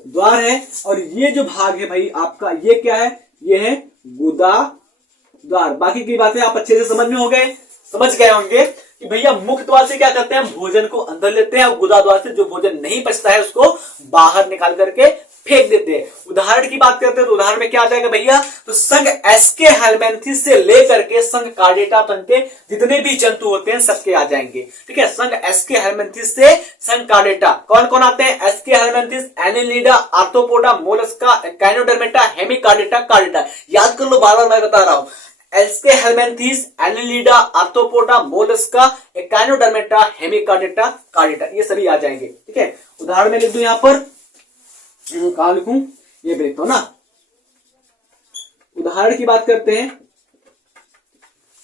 द्वार है। और ये जो भाग है भाई आपका, ये क्या है, ये है गुदा द्वार। बाकी की बातें आप अच्छे से समझ में हो गए, समझ गए होंगे कि भैया मुख द्वार से क्या करते हैं, हम भोजन को अंदर लेते हैं और गुदा द्वार से जो भोजन नहीं बचता है उसको बाहर निकाल करके फेंक देते हैं। उदाहरण की बात करते हैं तो उदाहरण में क्या आ जाएगा भैया, तो संघ एस्के हेलमिंथीज से लेकर के संघ कार्डेटा तक के जितने भी जंतु होते हैं सबके आ जाएंगे। ठीक है, संघ एस्के हेलमिंथीज से संघ कार्डेटा कौन कौन आते हैं, Aschelminthes, Annelida, Arthropoda, Mollusca, Echinodermata, Hemichordata, Chordata. याद कर लो, बार बार मैं बता रहा हूं, Aschelminthes, Annelida, Arthropoda, Mollusca, Echinodermata, Hemichordata, Chordata, ये सभी आ जाएंगे। ठीक है, उदाहरण में लिख दूं यहां पर, कहां लिखूं, ये भी लिखता हूं ना। उदाहरण की बात करते हैं,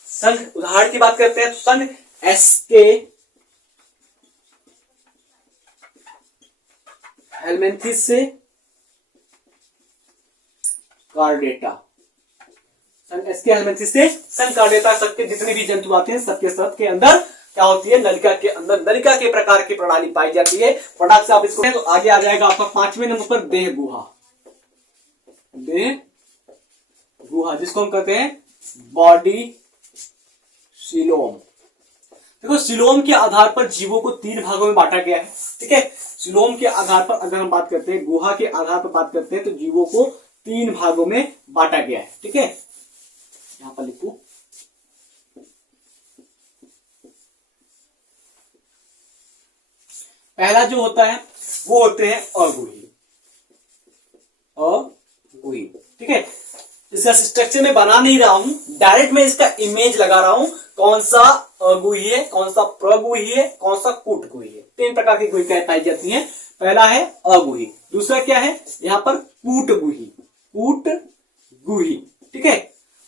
संघ, उदाहरण की बात करते हैं तो संघ एस्के हेलमिंथीज से कार्डेटा, संघ एस्के हेलमिंथीज से संघ कार्डेटा, सबके जितने भी जंतु आते हैं सबके सब के अंदर क्या होती है, नलिका के अंदर नलिका के प्रकार की प्रणाली पाई जाती है। फटाक से आप इसको, तो आगे आ जाएगा आपका 5वें नंबर पर देह गुहा। देह गुहा जिसको हम कहते हैं बॉडी सिलोम। देखो, सिलोम के आधार पर जीवों को 3 भागों में बांटा गया है। ठीक है, सिलोम के आधार पर अगर हम बात करते हैं, गुहा के आधार पर बात करते हैं तो जीवों को 3 भागों में बांटा गया है। ठीक है, यहां पर लिखूं, पहला जो होता है वो होते हैं अगुही, अगुही। ठीक है, इसका स्ट्रक्चर में बना नहीं रहा हूं, डायरेक्ट मैं इसका इमेज लगा रहा हूं, कौन सा अगुही है, कौन सा प्रगुही है, कौन सा कूटगुही है। 3 प्रकार की गुहिकाएं पाई जाती हैं। पहला है अगुही, दूसरा क्या है यहां पर कूटगुही, कूटगुही। ठीक है,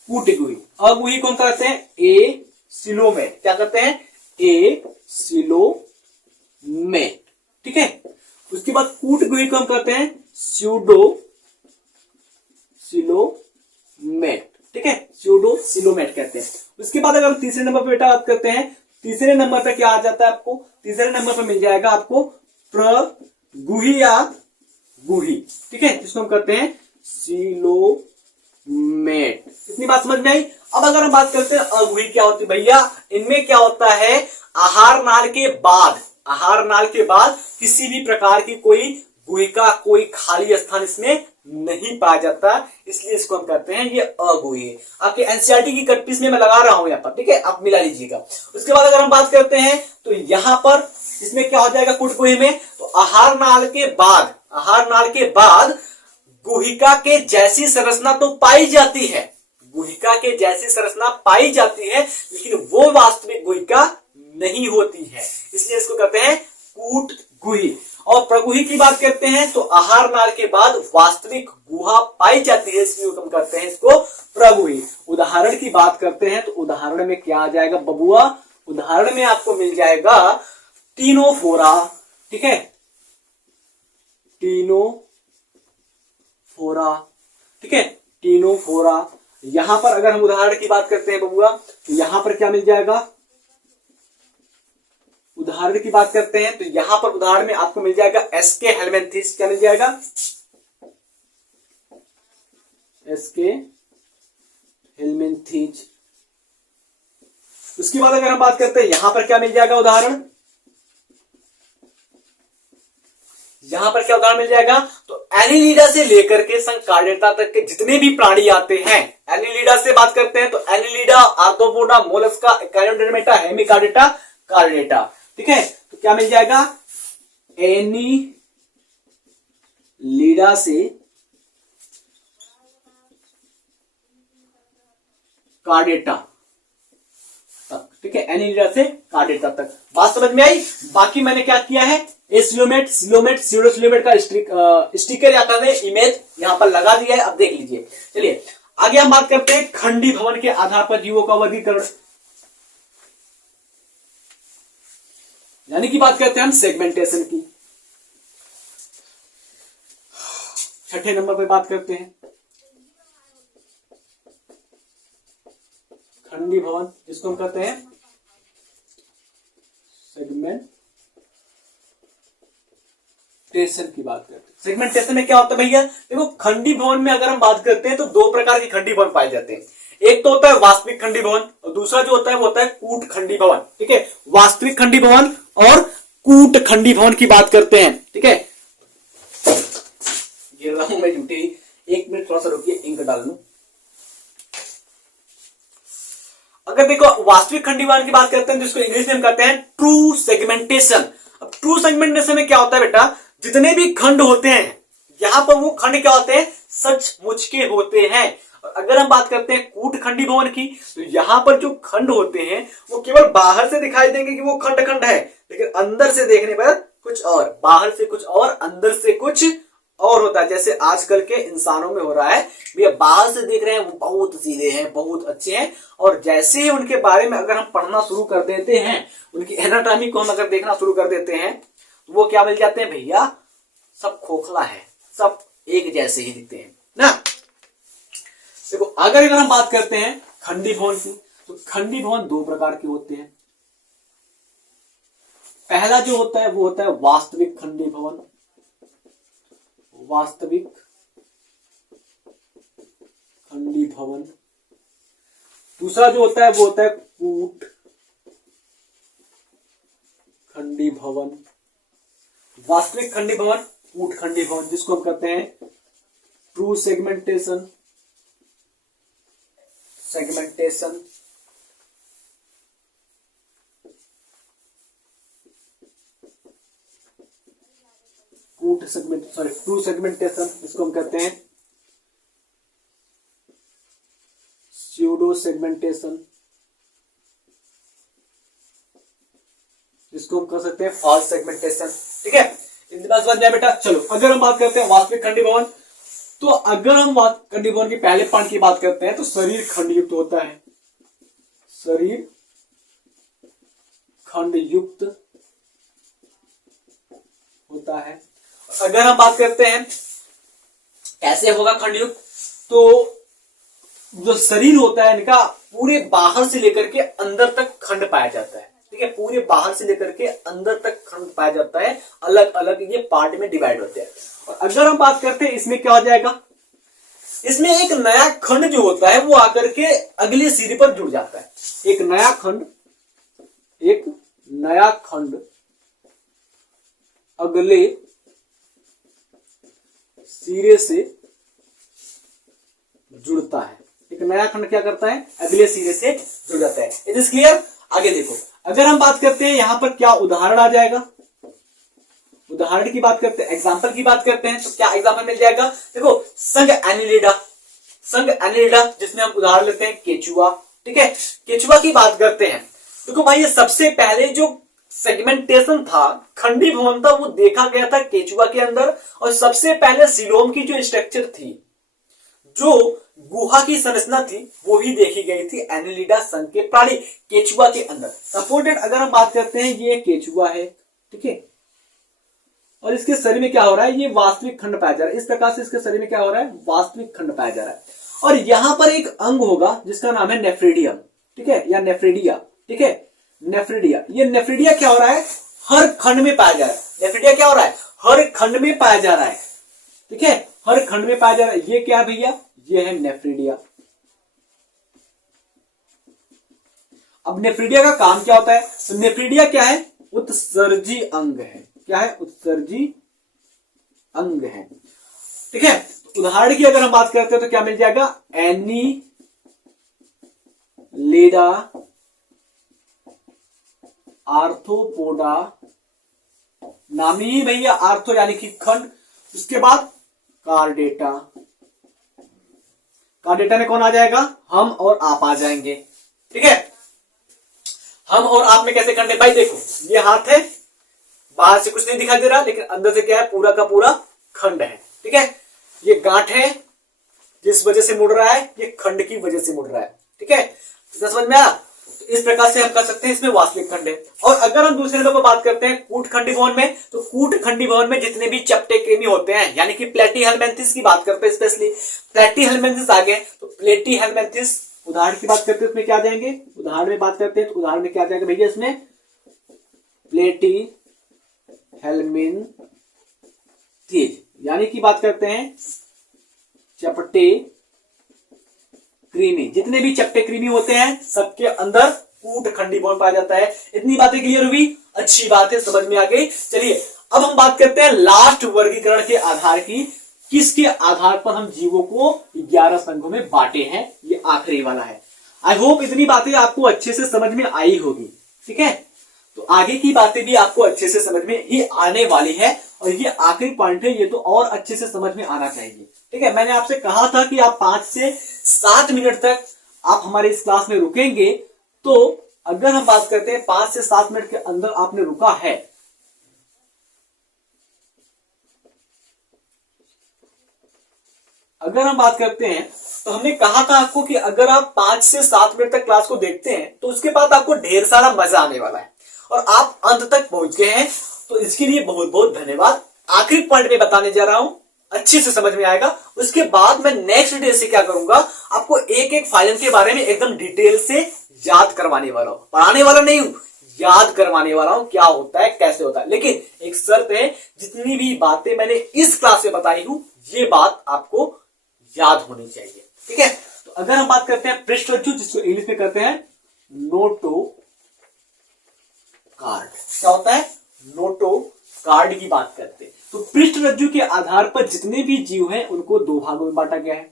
कूटगुही। अगुही कौन कहते हैं, ए सिलोमेट, क्या कहते हैं, ए सिलोमेट। ठीक है, उसके बाद कूटगुही को हम कहते हैं स्यूडो सिलोमेट। ठीक है, स्यूडो सिलोमेट कहते हैं। उसके बाद अगर हम तीसरे नंबर पर बेटा बात करते हैं, तीसरे नंबर पे क्या आ जाता है आपको, तीसरे नंबर पे मिल जाएगा आपको प्रगुही या गुही। ठीक है, जिसको हम कहते हैं सिलोमेट। इतनी बात समझ में आई। अब अगर हम बात करते हैं अगुही क्या होती है भैया, इनमें क्या होता है, आहार नाल के बाद, आहार नाल के बाद किसी भी प्रकार की कोई गुहिका, कोई खाली स्थान इसमें नहीं पाया जाता, इसलिए इसको हम कहते हैं ये अगुही। आपके एनसीईआरटी की कट पीस में मैं लगा रहा हूं यहाँ पर। ठीक है, आप मिला लीजिएगा। उसके बाद अगर हम बात करते हैं तो यहां पर इसमें क्या हो जाएगा, कूटगुही में, तो आहार नाल के बाद, आहार नाल के बाद गुहिका के जैसी संरचना तो पाई जाती है, गुहिका के जैसी संरचना पाई जाती है, लेकिन वो वास्तविक गुहिका नहीं होती है, इसलिए इसको कहते हैं कूट गुही। और प्रगुही की बात करते हैं तो आहार नाल के बाद वास्तविक गुहा पाई जाती है, इसलिए हम करते हैं इसको प्रगुही। उदाहरण की बात करते हैं तो उदाहरण में क्या आ जाएगा बबुआ, उदाहरण में आपको मिल जाएगा टीनोफोरा, ठीक है, टीनोफोरा, ठीक है, टीनोफोरा। यहां पर अगर हम उदाहरण की बात करते हैं बबुआ तो यहां पर क्या मिल जाएगा, उदाहरण की बात करते हैं तो यहां पर उदाहरण में आपको मिल जाएगा एसके हेलमेंथिस, क्या मिल जाएगा, एसके हेलमेंथिस। उसके बाद अगर हम बात करते हैं यहां पर क्या मिल जाएगा उदाहरण, यहां पर क्या उदाहरण मिल जाएगा, तो एनिलिडा से लेकर के संकार्डेटा तक के जितने भी प्राणी आते हैं, एनिलिडा से बात करते हैं तो Annelida, Arthropoda, Mollusca, Echinodermata, Hemichordata, chordata, ठीक है। तो क्या मिल जाएगा, एनिलिडा से कार्डेटा तक, ठीक है, एनिलिडा से कार्डेटा तक। बात समझ में आई। बाकी मैंने क्या किया है, एसिलोमेट, सिलोमेट, सीडोसिलोमेट का स्टिकर या कहते हैं इमेज यहां पर लगा दिया है, अब देख लीजिए। चलिए आगे हम बात करते हैं खंडी भवन के आधार पर जीवों का वर्गीकरण, यानी कि बात करते हैं हम सेगमेंटेशन की। छठे नंबर पे बात करते हैं खंडी भवन, जिसको हम कहते हैं सेगमेंटेशन की बात करते हैं। सेगमेंटेशन में क्या होता है भैया, देखो खंडी भवन में अगर हम बात करते हैं तो दो प्रकार के खंडी भवन पाए जाते हैं। एक तो होता है वास्तविक खंडी भवन और दूसरा जो होता है वो होता है कूट खंडी भवन, ठीक है। वास्तविक खंडी भवन और कूट खंडी भवन की बात करते हैं, ठीक है। गिर रहा हूं मैं झूठी, एक मिनट थोड़ा सा रुकिए, इंक डाल लूं। अगर देखो वास्तविक खंडी भवन की बात करते हैं जिसको इंग्लिश में हम कहते हैं ट्रू सेगमेंटेशन। अब ट्रू सेगमेंटेशन में क्या होता है बेटा, जितने भी खंड होते हैं यहां पर वो खंड क्या होते हैं, सचमुच के होते हैं। और अगर हम बात करते हैं कूट खंडी भवन की तो यहां पर जो खंड होते हैं वो केवल बाहर से दिखाई देंगे कि वो खंड खंड है, लेकिन अंदर से देखने पर कुछ और, बाहर से कुछ और, अंदर से कुछ और होता है। जैसे आजकल के इंसानों में हो रहा है, भैया बाहर से देख रहे हैं वो बहुत सीधे हैं, बहुत अच्छे हैं, और जैसे ही उनके बारे में अगर हम पढ़ना शुरू कर देते हैं, उनकी एनाटॉमी को हम अगर देखना शुरू कर देते हैं तो वो क्या मिल जाते हैं भैया, सब खोखला है, सब एक जैसे ही दिखते हैं ना। देखो अगर हम बात करते हैं खंडी भवन की तो खंडी भवन दो प्रकार के होते हैं। पहला जो होता है वो होता है वास्तविक खंडी भवन, वास्तविक खंडी भवन। दूसरा जो होता है वो होता है कूट खंडी भवन। वास्तविक खंडी भवन, कूट खंडी भवन, जिसको हम कहते हैं ट्रू सेगमेंटेशन, सेगमेंटेशन। कूट सेगमेंट, सॉरी ट्रू सेगमेंटेशन, इसको हम कहते हैं स्यूडो सेगमेंटेशन, जिसको हम कह सकते हैं फॉल्स सेगमेंटेशन, ठीक है। इतनी बात समझ में बेटा। चलो अगर हम बात करते हैं वास्तविक खंडी भवन, तो अगर हम खंडी भवन के पहले पार्ट की बात करते हैं तो शरीर खंड युक्त होता है, शरीर खंड युक्त होता है। अगर हम बात करते हैं कैसे होगा खंड युक्त, तो जो शरीर होता है इनका पूरे बाहर से लेकर के अंदर तक खंड पाया जाता है, ठीक है। पूरे बाहर से लेकर के अंदर तक खंड पाया जाता है, अलग अलग ये पार्ट में डिवाइड होते हैं। और अगर हम बात करते हैं इसमें क्या हो जाएगा, इसमें एक नया खंड जो होता है वो आकर के अगले सिरे पर जुड़ जाता है। एक नया खंड, एक नया खंड अगले सिरे से जुड़ता है। एक नया खंड क्या करता है, अगले सिरे से जुड़ जाता है। It is clear. आगे देखो अगर हम बात करते हैं यहां पर क्या उदाहरण आ जाएगा, उदाहरण की बात करते हैं, एग्जाम्पल की बात करते हैं तो क्या एग्जाम्पल मिल जाएगा। देखो संघ एनिलिडा, संघ एनिलिडा जिसमें हम उदाहरण लेते हैं केचुआ, ठीक है। केचुआ की बात करते हैं, देखो भाई ये सबसे पहले जो सेगमेंटेशन था, खंडी भवन था, वो देखा गया था केचुआ के अंदर। और सबसे पहले सीलोम की जो स्ट्रक्चर थी, जो गुहा की संरचना थी, वो ही देखी गई थी एनिलिडा संघ के प्राणी केचुआ के अंदर। सपोर्टेड अगर हम बात करते हैं, ये केचुआ है, ठीक है, और इसके शरीर में क्या हो रहा है, ये वास्तविक खंड पाया जा रहा है। इस प्रकार से इसके शरीर में क्या हो रहा है, वास्तविक खंड पाया जा रहा है। और यहां पर एक अंग होगा जिसका नाम है नेफ्रिडियम, ठीक है, या नेफ्रिडिया, ठीक है, नेफ्रिडिया। ये नेफ्रिडिया क्या हो रहा है, हर खंड में पाया जा रहा है। नेफ्रिडिया क्या हो रहा है, हर खंड में पाया जा रहा है, ठीक है, हर खंड में पाया जा रहा है। ये क्या है भैया, ये है नेफ्रिडिया। अब नेफ्रिडिया का काम क्या होता है, तो नेफ्रिडिया क्या है, उत्सर्जी अंग है। क्या है, उत्सर्जी अंग है, ठीक है। उदाहरण की अगर हम बात करते हैं तो क्या मिल जाएगा, एनिलिडा, आर्थ्रोपोडा, नामी भैया आर्थो यानी कि खंड, उसके बाद कार्डेटा। कार्डेटा में कौन आ जाएगा, हम और आप आ जाएंगे, ठीक है। हम और आप में कैसे करने, भाई देखो ये हाथ है, बाहर से कुछ नहीं दिखाई दे रहा, लेकिन अंदर से क्या है, पूरा का पूरा खंड है, ठीक है। ये गांठ है, जिस वजह से मुड़ रहा है, ये खंड की वजह से मुड़ रहा है, ठीक है। समझ में आया, तो इस प्रकार से हम कर सकते हैं, इसमें वास्तविक खंड है। और अगर हम दूसरे नंबर पर बात करते हैं कूटखंडी भवन में, तो कूटखंडी भवन में जितने भी चपटे कृमि होते हैं, यानी कि प्लेटीहेलमिन्थिस की बात करते हैं, स्पेशली प्लेटीहेलमिन्थिस आ गए, तो प्लेटीहेलमिन्थिस उदाहरण की बात करते हैं, उसमें क्या आ जाएंगे, उदाहरण में बात करते हैं तो उदाहरण में क्या आ जाएगा भैया, इसमें प्लेटीहेलमिन्थिस, यानी कि बात करते हैं चपटे कृमि। जितने भी चपटे कृमि होते हैं सबके अंदर कूटखंडी भवन पाया जाता है। इतनी बातें क्लियर हुई, अच्छी बात है, समझ में आ गई। चलिए अब हम बात करते हैं लास्ट वर्गीकरण के आधार की, किसके आधार पर हम जीवों को 11 संघों में बांटे हैं, ये आखिरी वाला है। आई होप इतनी बातें आपको अच्छे से समझ में आई होगी, ठीक है। तो आगे की बातें भी आपको अच्छे से समझ में ही आने वाली है, और ये आखिरी पॉइंट है, ये तो और अच्छे से समझ में आना चाहिए, ठीक है। मैंने आपसे कहा था कि आप 5 से 7 मिनट तक आप हमारे इस क्लास में रुकेंगे, तो अगर हम बात करते हैं 5 से 7 मिनट के अंदर आपने रुका है, अगर हम बात करते हैं तो हमने कहा था आपको कि अगर आप 5 से 7 मिनट तक क्लास को देखते हैं तो उसके बाद आपको ढेर सारा मजा आने वाला है, और आप अंत तक पहुंच गए हैं, तो इसके लिए बहुत बहुत धन्यवाद। आखिरी पॉइंट में बताने जा रहा हूं, अच्छे से समझ में आएगा। उसके बाद मैं नेक्स्ट डे से क्या करूंगा, आपको एक एक फाइलम के बारे में एकदम डिटेल से याद करवाने वाला हूं, पढ़ाने वाला नहीं हूं, याद करवाने वाला हूं, क्या होता है कैसे होता है। लेकिन एक शर्त है, जितनी भी बातें मैंने इस क्लास में बताई हूं, ये बात आपको याद होनी चाहिए, ठीक है। तो अगर हम बात करते हैं पृष्ठरज्जु, जिसको इंग्लिश में कहते हैं नोटो कार्ड, क्या होता है, नोटो कार्ड की बात करते हैं। तो पृष्ठरज्जु के आधार पर जितने भी जीव हैं उनको 2 भागों में बांटा गया है,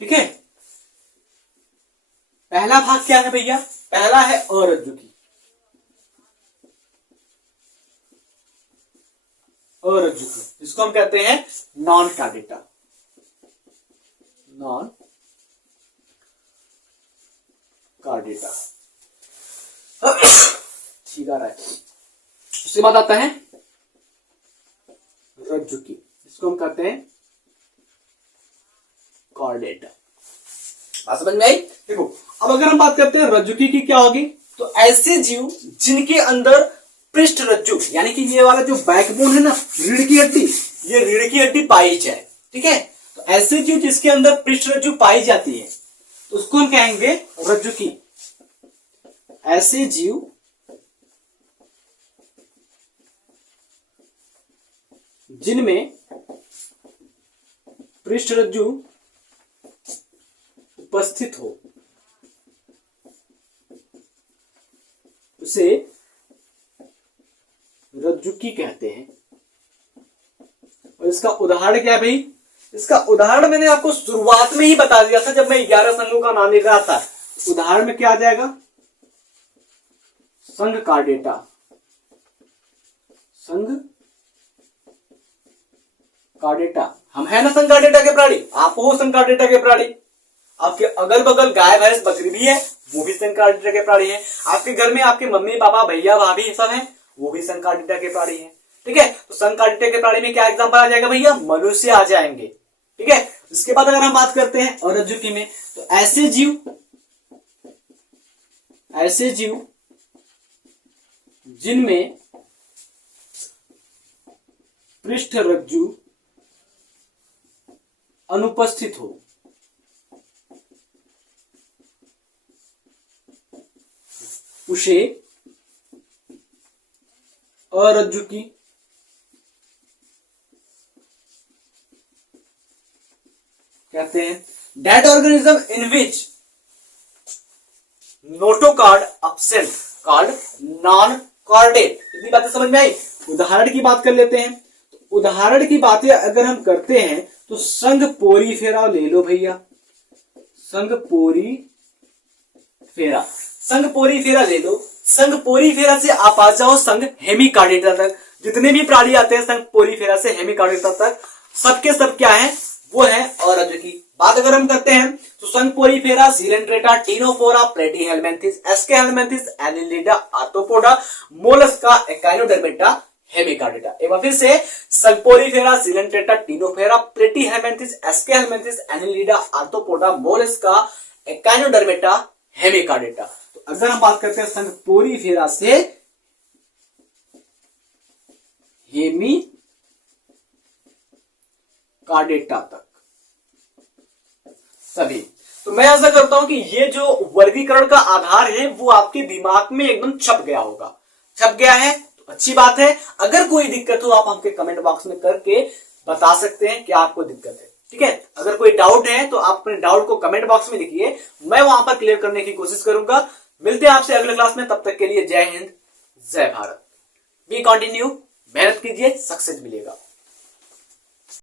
ठीक है। पहला भाग क्या है भैया, पहला है अरज्जु की, अरज्जु की, जिसको हम कहते हैं नॉन कार्डेटा, नॉन कार्डेटा, ठीक आ रहा है। उसके बाद आता है रज्जु की, जिसको हम कहते हैं कार्डेटा। बात समझ में आई। देखो अब अगर हम बात करते हैं रज्जुकी की क्या होगी, तो ऐसे जीव जिनके अंदर पृष्ठ रज्जु, यानी कि ये वाला जो बैकबोन है ना, रीढ़ की हड्डी, ये रीढ़ की हड्डी पाई जाए, ठीक है। तो ऐसे जीव जिसके अंदर पृष्ठ रज्जु पाई जाती है, तो उसको हम कहेंगे रज्जुकी। ऐसे जीव जिनमें पृष्ठ रज्जु उपस्थित हो, उसे रज्जुकी कहते हैं। और इसका उदाहरण क्या है भाई, इसका उदाहरण मैंने आपको शुरुआत में ही बता दिया था जब मैं 11 संघों का नाम लिख रहा था। उदाहरण में क्या आ जाएगा, संघ कार्डेटा, संघ कार्डेटा। हम है ना संघ कार्डेटा के प्राणी, आप हो संघ कार्डेटा के प्राणी, आपके अगल बगल गाय भैंस बकरी भी है, वो भी संकार्डिटा के प्राणी है। आपके घर में आपके मम्मी पापा भैया भाभी सब है, वो भी संकार्डिटा के प्राणी है। ठीक है, तो संकार्डिटा के प्राणी में क्या एग्जाम्पल आ जाएगा भैया, मनुष्य आ जाएंगे। ठीक है, इसके बाद अगर हम बात करते हैं अरज्जुकी में, तो ऐसे जीव जिनमें पृष्ठ रज्जु अनुपस्थित हो, उसे अरज्जुकी कहते हैं। Dead organism in which notochord absent called non chordate. इतनी बातें समझ में आई। उदाहरण की बात कर लेते हैं, तो उदाहरण की बातें अगर हम करते हैं तो संघ पोरीफेरा ले लो भैया, संघ पोरीफेरा ले लो। संघ पोरीफेरा से आप आ जाओ संघ हेमिकार्डेटा तक। जितने भी प्राणी आते हैं संघ पोरीफेरा से हेमिकार्डेटा तक, सबके सब क्या है, वो है अरज्जुकी। बात अगर हम करते हैं तो संघ Porifera, Coelenterata, Ctenophora, Platyhelminthes, Aschelminthes, Annelida, Arthropoda, Mollusca, Echinodermata, Hemichordata. एक बार फिर से संघ Porifera, Coelenterata, Ctenophora, Platyhelminthes, Aschelminthes, Annelida, Arthropoda, Mollusca, Echinodermata, Hemichordata. तो अगर हम बात करते हैं संघ पोरीफेरा से हेमिकार्डेटा तक सभी, तो मैं ऐसा करता हूं कि ये जो वर्गीकरण का आधार है वो आपके दिमाग में एकदम छप गया होगा। छप गया है तो अच्छी बात है। अगर कोई दिक्कत हो आप हमके कमेंट बॉक्स में करके बता सकते हैं कि आपको दिक्कत है। ठीक है, अगर कोई डाउट है तो आप अपने डाउट को कमेंट बॉक्स में लिखिए, मैं वहां पर क्लियर करने की कोशिश करूंगा। मिलते हैं आपसे अगले क्लास में, तब तक के लिए जय हिंद, जय भारत। बी कंटिन्यू, मेहनत कीजिए, सक्सेस मिलेगा।